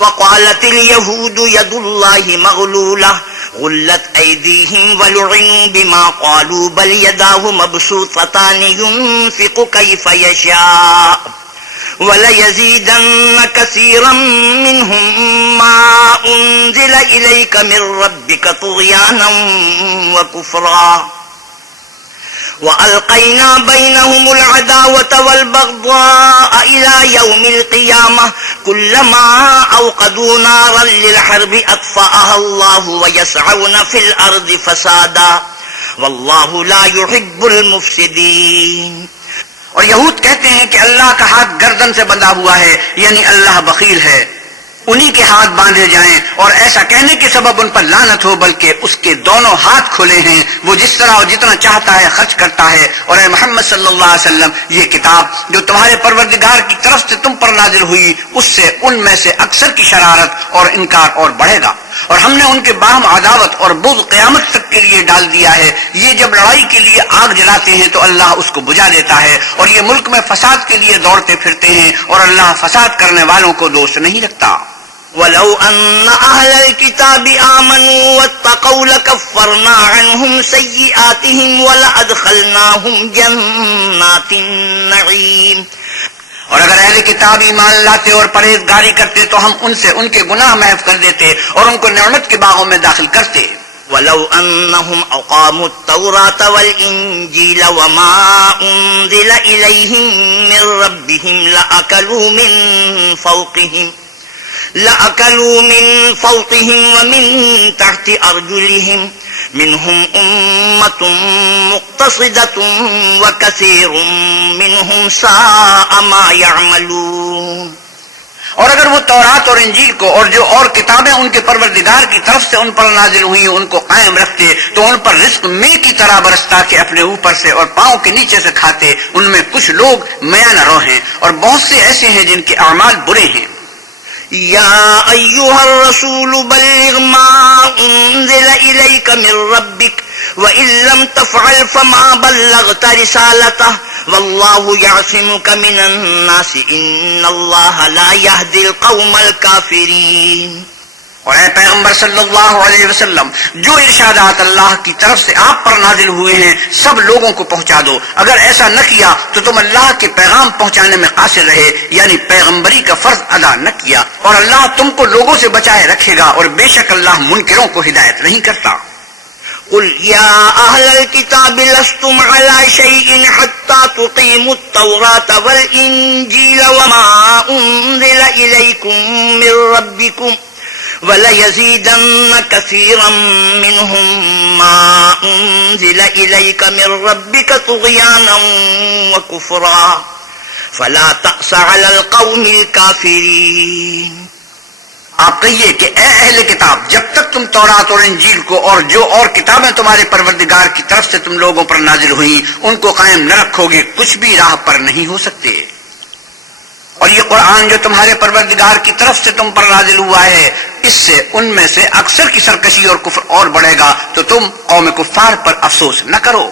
وقالت اليهود يد الله مغلولة غلت أيديهم ولعنوا بما قالوا بل يداه مبسوطتان ينفق كيف يشاء وليزيدن كثيرا منهم ما أنزل إليك من ربك طغيانا وكفرا وَأَلْقَيْنَا بَيْنَهُمُ الْعَدَاوَةَ وَالْبَغْضَاءَ إِلَى يَوْمِ الْقِيَامَةِ كُلَّمَا أَوْقَدُوا نَارًا لِلْحَرْبِ أَطْفَأَهَا اللَّهُ وَيَسْعَوْنَ فِي الْأَرْضِ فَسَادًا وَاللَّهُ لَا يُحِبُّ الْمُفْسِدِينَ۔ اور یہود کہتے ہیں کہ اللہ کا ہاتھ گردن سے بندھا ہوا ہے، یعنی اللہ بخیل ہے، انہی کے ہاتھ باندھے جائیں، اور ایسا کہنے کے سبب ان پر لعنت ہو، بلکہ اس کے دونوں ہاتھ کھلے ہیں، وہ جس طرح اور جتنا چاہتا ہے خرچ کرتا ہے۔ اور اے محمد صلی اللہ علیہ وسلم، یہ کتاب جو تمہارے پروردگار کی طرف سے تم پر نازل ہوئی، اس سے ان میں سے اکثر کی شرارت اور انکار اور بڑھے گا، اور ہم نے ان کے باہم عداوت اور بغض قیامت تک کے لیے ڈال دیا ہے۔ یہ جب لڑائی کے لیے آگ جلاتے ہیں تو اللہ اس کو بجھا دیتا ہے، اور یہ ملک میں فساد کے لیے دوڑتے پھرتے ہیں، اور اللہ فساد کرنے والوں کو دوست نہیں رکھتا۔ وَلَوْ أَنَّ أَهْلَ الْكِتَابِ آمَنُوا وَاتَّقَوْا لَكَفَّرْنَا عَنْهُمْ سَيِّئَاتِهِمْ وَلَأَدْخَلْنَاهُمْ جَنَّاتِ النَّعِيمِ۔ اور اگر اہل کتاب ایمان لاتے اور پرہیزگاری کرتے تو ہم ان سے ان کے گناہ محو کر دیتے اور ان کو نعمت کے باغوں میں داخل کرتے۔ وَلَوْ أَنَّهُمْ أَقَامُوا التَّوْرَاةَ وَالْإِنْجِيلَ وَمَا أُنْزِلَ إِلَيْهِمْ مِنْ رَبِّهِمْ لَأَكَلُوا مِنْ فَوْقِهِمْ وَمِنْ تَحْتِ أَرْجُلِهِمْ مِنْهُمْ أُمَّةٌ مُقْتَصِدَةٌ وَكَثِيرٌ مِنْهُمْ سَاءَ مَا يَعْمَلُونَ۔ اور اگر وہ تورات اور انجیل کو اور جو اور کتابیں ان کے پروردگار کی طرف سے ان پر نازل ہوئی ان کو قائم رکھتے تو ان پر رزق مے کی طرح برستا کہ اپنے اوپر سے اور پاؤں کے نیچے سے کھاتے۔ ان میں کچھ لوگ میاں نہ رو ہیں اور بہت سے ایسے ہیں جن کے اعمال برے ہیں۔ یا ایھا الرسول بلغ ما انزل الیک من ربک وَإِن لَّمْ تَفْعَلْ فَمَا بَلَّغْتَ رِسَالَتَهُ وَاللَّهُ يَعْصِمُكَ مِنَ النَّاسِ إِنَّ اللَّهَ لَا يَهْدِي الْقَوْمَ الْكَافِرِينَ۔ اور اے پیغمبر صلی اللہ علیہ وسلم، جو ارشادات اللہ کی طرف سے آپ پر نازل ہوئے ہیں سب لوگوں کو پہنچا دو۔ اگر ایسا نہ کیا تو تم اللہ کے پیغام پہنچانے میں قاصر رہے، یعنی پیغمبری کا فرض ادا نہ کیا، اور اللہ تم کو لوگوں سے بچائے رکھے گا، اور بے شک اللہ منکروں کو ہدایت نہیں کرتا۔ قل يا أهل الكتاب لستم على شيء حتى تقيموا التوراة والإنجيل وما أنزل إليكم من ربكم وَلَيَزِيدَنَّ كَثِيرًا مِّنْهُمْ مَا أُنزِلَ إِلَيْكَ مِن رَّبِّكَ طُغْيَانًا وَكُفْرًا فَلَا تَأْسَ عَلَى الْقَوْمِ الْكَافِرِينَ۔ آپ کہیے کہ اے اہل کتاب، جب تک تم تورات اور انجیل کو اور جو اور کتابیں تمہارے پروردگار کی طرف سے تم لوگوں پر نازل ہوئیں ان کو قائم نہ رکھو گے، کچھ بھی راہ پر نہیں ہو سکتے۔ اور یہ قرآن جو تمہارے پروردگار کی طرف سے تم پر نازل ہوا ہے، اس سے ان میں سے اکثر کی سرکشی اور کفر اور بڑھے گا، تو تم قوم کفار پر افسوس نہ کرو۔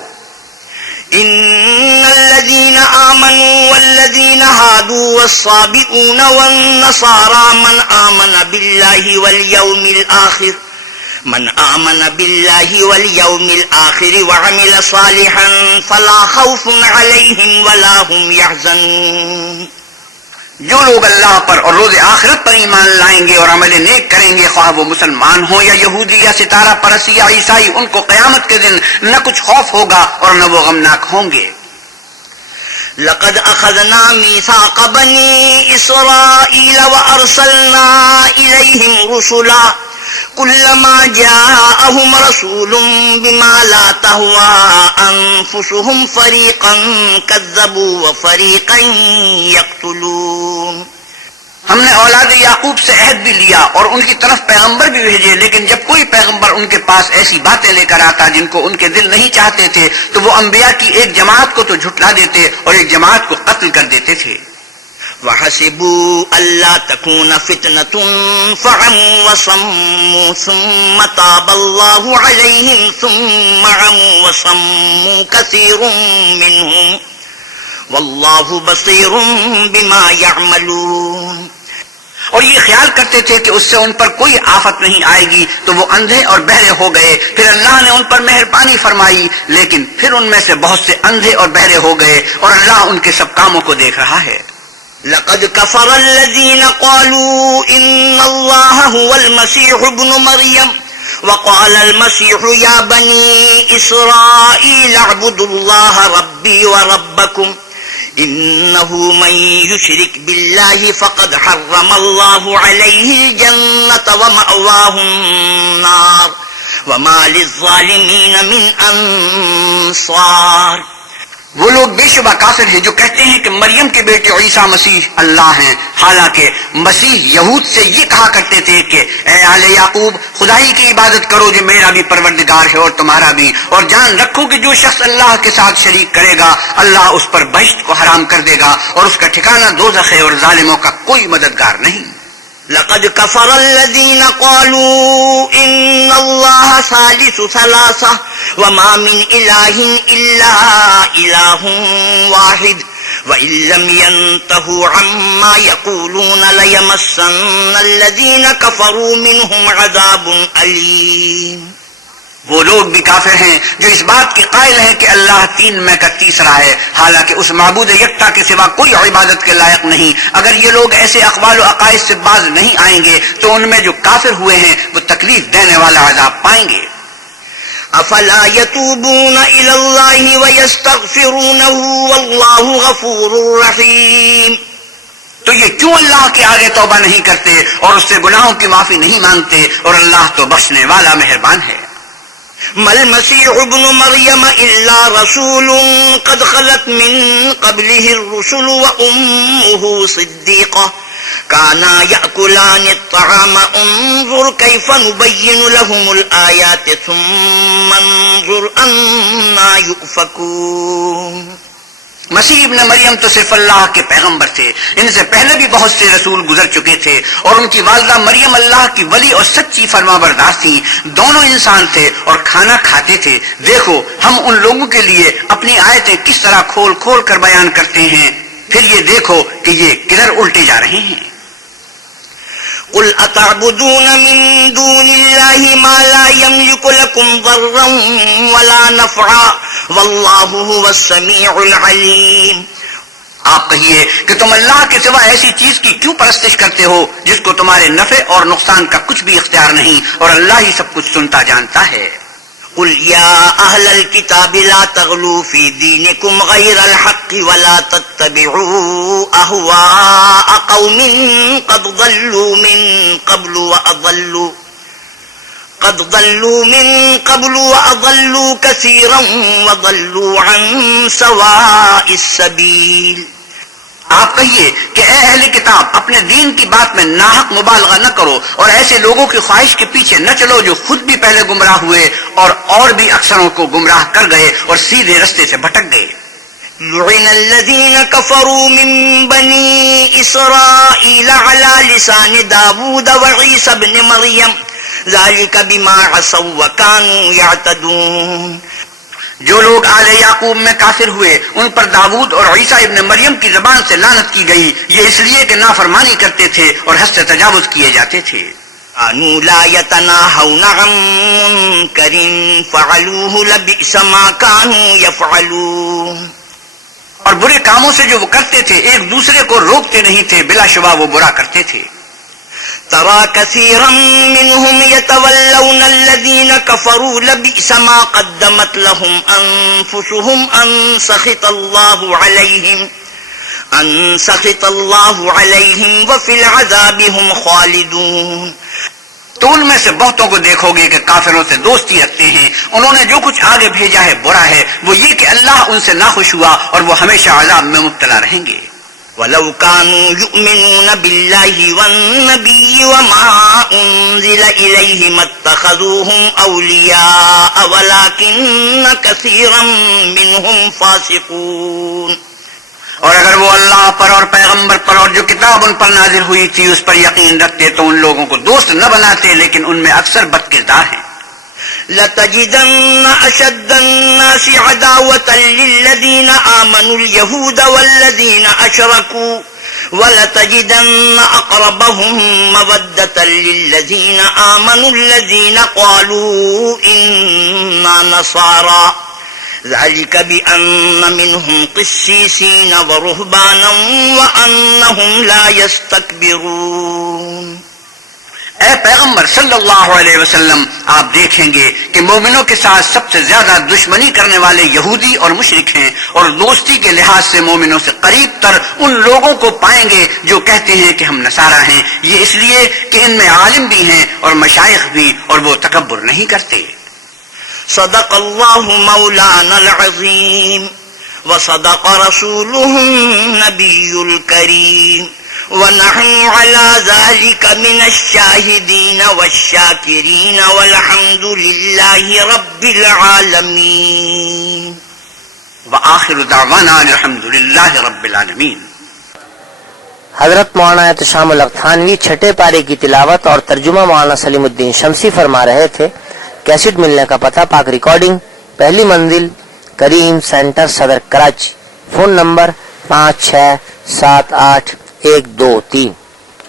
إن الذين آمنوا والذين هادوا والصابئون والنصارى من آمن بالله واليوم الآخر وعمل صالحا فلا خوف عليهم ولا هم يحزنون۔ جو لوگ اللہ پر اور روز آخرت پر ایمان لائیں گے اور عمل نیک کریں گے، خواہ وہ مسلمان ہوں یا یہودی یا ستارہ پرست یا عیسائی، ان کو قیامت کے دن نہ کچھ خوف ہوگا اور نہ وہ غمناک ہوں گے۔ لقد أخذنا ميثاق بني إسرائيل وأرسلنا إليهم رسلا كلما جاءهم رسول بما لا تهوى أنفسهم فريقا كذبوا وفريقا يقتلون۔ ہم نے اولاد یعقوب سے عہد بھی لیا اور ان کی طرف پیغمبر بھی بھیجے، لیکن جب کوئی پیغمبر ان کے پاس ایسی باتیں لے کر آتا جن کو ان کے دل نہیں چاہتے تھے، تو وہ انبیاء کی ایک جماعت کو تو جھٹلا دیتے اور ایک جماعت کو قتل کر دیتے تھے۔ وَحَسِبُوا أَلَّا تَكُونَ فِتْنَةٌ فَعَمُوا وَصَمُّوا ثُمَّ تَابَ اللَّهُ عَلَيْهِمْ ثُمَّ عَمُوا وَصَمُّوا كَثِيرٌ مِّنْهُمْ وَاللَّهُ بَصِيرٌ بِمَا يَعْمَلُونَ۔ اور یہ خیال کرتے تھے کہ اس سے ان پر کوئی آفت نہیں آئے گی، تو وہ اندھے اور بہرے ہو گئے۔ پھر اللہ نے ان پر مہربانی فرمائی، لیکن پھر ان میں سے بہت سے اندھے اور بہرے ہو گئے، اور اللہ ان کے سب کاموں کو دیکھ رہا ہے۔ لقد كفر الذين قالوا إن الله هو المسيح ابن مريم وقال المسيح يا بني إسرائيل اعبدوا الله ربي وربكم إنه من يشرك بالله فقد حرم الله عليه الجنة ومأواه النار وما للظالمين من أنصار۔ وہ لوگ بے شبہ کافر ہیں جو کہتے ہیں کہ مریم کے بیٹے عیسیٰ مسیح اللہ ہیں، حالانکہ مسیح یہود سے یہ کہا کرتے تھے کہ اے آل یعقوب، خدائی کی عبادت کرو جو میرا بھی پروردگار ہے اور تمہارا بھی، اور جان رکھو کہ جو شخص اللہ کے ساتھ شریک کرے گا اللہ اس پر بہشت کو حرام کر دے گا اور اس کا ٹھکانہ دوزخ ہے، اور ظالموں کا کوئی مددگار نہیں۔ لقد كفر الذين قالوا إن الله ثالث ثلاثة وما من إله إلا إله واحد وإن لم ينتهوا عما يقولون ليمسن الذين كفروا منهم عذاب أليم۔ وہ لوگ بھی کافر ہیں جو اس بات کے قائل ہیں کہ اللہ تین میں کا تیسرا ہے، حالانکہ اس معبود یکتا کے سوا کوئی عبادت کے لائق نہیں۔ اگر یہ لوگ ایسے اقوال و عقائد سے باز نہیں آئیں گے تو ان میں جو کافر ہوئے ہیں وہ تکلیف دینے والا عذاب پائیں گے۔ افلا يتوبون الى الله ويستغفرونه والله غفور رحيم۔ تو یہ کیوں اللہ کے آگے توبہ نہیں کرتے اور اس سے گناہوں کی معافی نہیں مانگتے، اور اللہ تو بخشنے والا مہربان ہے۔ ما المسيح ابن مريم إلا رسول قد خلت من قبله الرسل وأمه صديقة كانا يأكلان الطعام انظر كيف نبين لهم الآيات ثم انظر أنا يؤفكون۔ مسیح ابن مریم تو صرف اللہ کے پیغمبر تھے، ان سے پہلے بھی بہت سے رسول گزر چکے تھے، اور ان کی والدہ مریم اللہ کی ولی اور سچی فرما بردار تھیں۔ دونوں انسان تھے اور کھانا کھاتے تھے۔ دیکھو ہم ان لوگوں کے لیے اپنی آیتیں کس طرح کھول کھول کر بیان کرتے ہیں، پھر یہ دیکھو کہ یہ کدھر الٹے جا رہے ہیں۔ قل اتعبدون من دون الله ما لا يملك لكم ضرا ولا نفعا والله هو السميع العليم۔ آپ کہیے کہ تم اللہ کے سوا ایسی چیز کی کیوں پرستش کرتے ہو جس کو تمہارے نفع اور نقصان کا کچھ بھی اختیار نہیں، اور اللہ ہی سب کچھ سنتا جانتا ہے۔ قل يا أهل الكتاب لا تغلوا في دينكم غير الحق ولا تتبعوا أهواء قوم قد ضلوا من قبل وأضلوا كثيرا وضلوا عن سواء السبيل۔ آپ کہیے کہ اے اہل کتاب، اپنے دین کی بات میں ناحق مبالغہ نہ کرو اور ایسے لوگوں کی خواہش کے پیچھے نہ چلو جو خود بھی پہلے گمراہ ہوئے اور بھی اکثروں کو گمراہ کر گئے اور سیدھے رستے سے بھٹک گئے۔ لعن الذين كفروا من بني إسرائيل على لسان داود وعيسى بن مريم ذلك بما عصوا وكانوا يعتدون. جو لوگ آل یعقوب میں کافر ہوئے ان پر داود اور عیسیٰ ابن مریم کی زبان سے لعنت کی گئی، یہ اس لیے کہ نافرمانی کرتے تھے اور حد سے تجاوز کیے جاتے تھے. كانوا لا يتناهون عن منكر فعلوه لبئس ما كانوا يفعلون. اور برے کاموں سے جو وہ کرتے تھے ایک دوسرے کو روکتے نہیں تھے، بلا شبہ وہ برا کرتے تھے. ترى كثيرا منهم يتولون الذين كفروا لبئس ما قدمت لهم أنفسهم أن سخط الله عليهم وفي العذاب هم خالدون. تو ان میں سے بہتوں کو دیکھو گے کہ کافروں سے دوستی رکھتے ہیں، انہوں نے جو کچھ آگے بھیجا ہے برا ہے، وہ یہ کہ اللہ ان سے ناخوش ہوا اور وہ ہمیشہ عذاب میں مبتلا رہیں گے. ولو كانوا يؤمنون بالله والنبي وما أنزل إليه ما اتخذوهم أولياء ولكن كثيرا منهم فاسقون. اور اگر وہ اللہ پر اور پیغمبر پر اور جو کتاب ان پر نازل ہوئی تھی اس پر یقین رکھتے تو ان لوگوں کو دوست نہ بناتے، لیکن ان میں اکثر بد کردار ہیں. لتجدن أشد الناس عداوة للذين آمنوا اليهود والذين أشركوا ولتجدن أقربهم مودة للذين آمنوا الذين قالوا إنا نصارى ذلك بأن منهم قسيسين ورهبانا وأنهم لا يستكبرون. اے پیغمبر صلی اللہ علیہ وسلم، آپ دیکھیں گے کہ مومنوں کے ساتھ سب سے زیادہ دشمنی کرنے والے یہودی اور مشرک ہیں، اور دوستی کے لحاظ سے مومنوں سے قریب تر ان لوگوں کو پائیں گے جو کہتے ہیں کہ ہم نصارہ ہیں، یہ اس لیے کہ ان میں عالم بھی ہیں اور مشائخ بھی، اور وہ تکبر نہیں کرتے. صدق اللہ مولانا العظیم وصدق رسوله النبی الکریم ونحن على ذلك من الشاهدين والشاكرين والحمد لله رب العالمين. وآخر دعوانا الحمد للہ رب العالمین. حضرت مولانا احتشام القتھانوی چھٹے پارے کی تلاوت اور ترجمہ مولانا سلیم الدین شمسی فرما رہے تھے. کیسٹ ملنے کا پتہ پاک ریکارڈنگ، پہلی منزل، کریم سینٹر، صدر کراچی. Phone number 5678 123.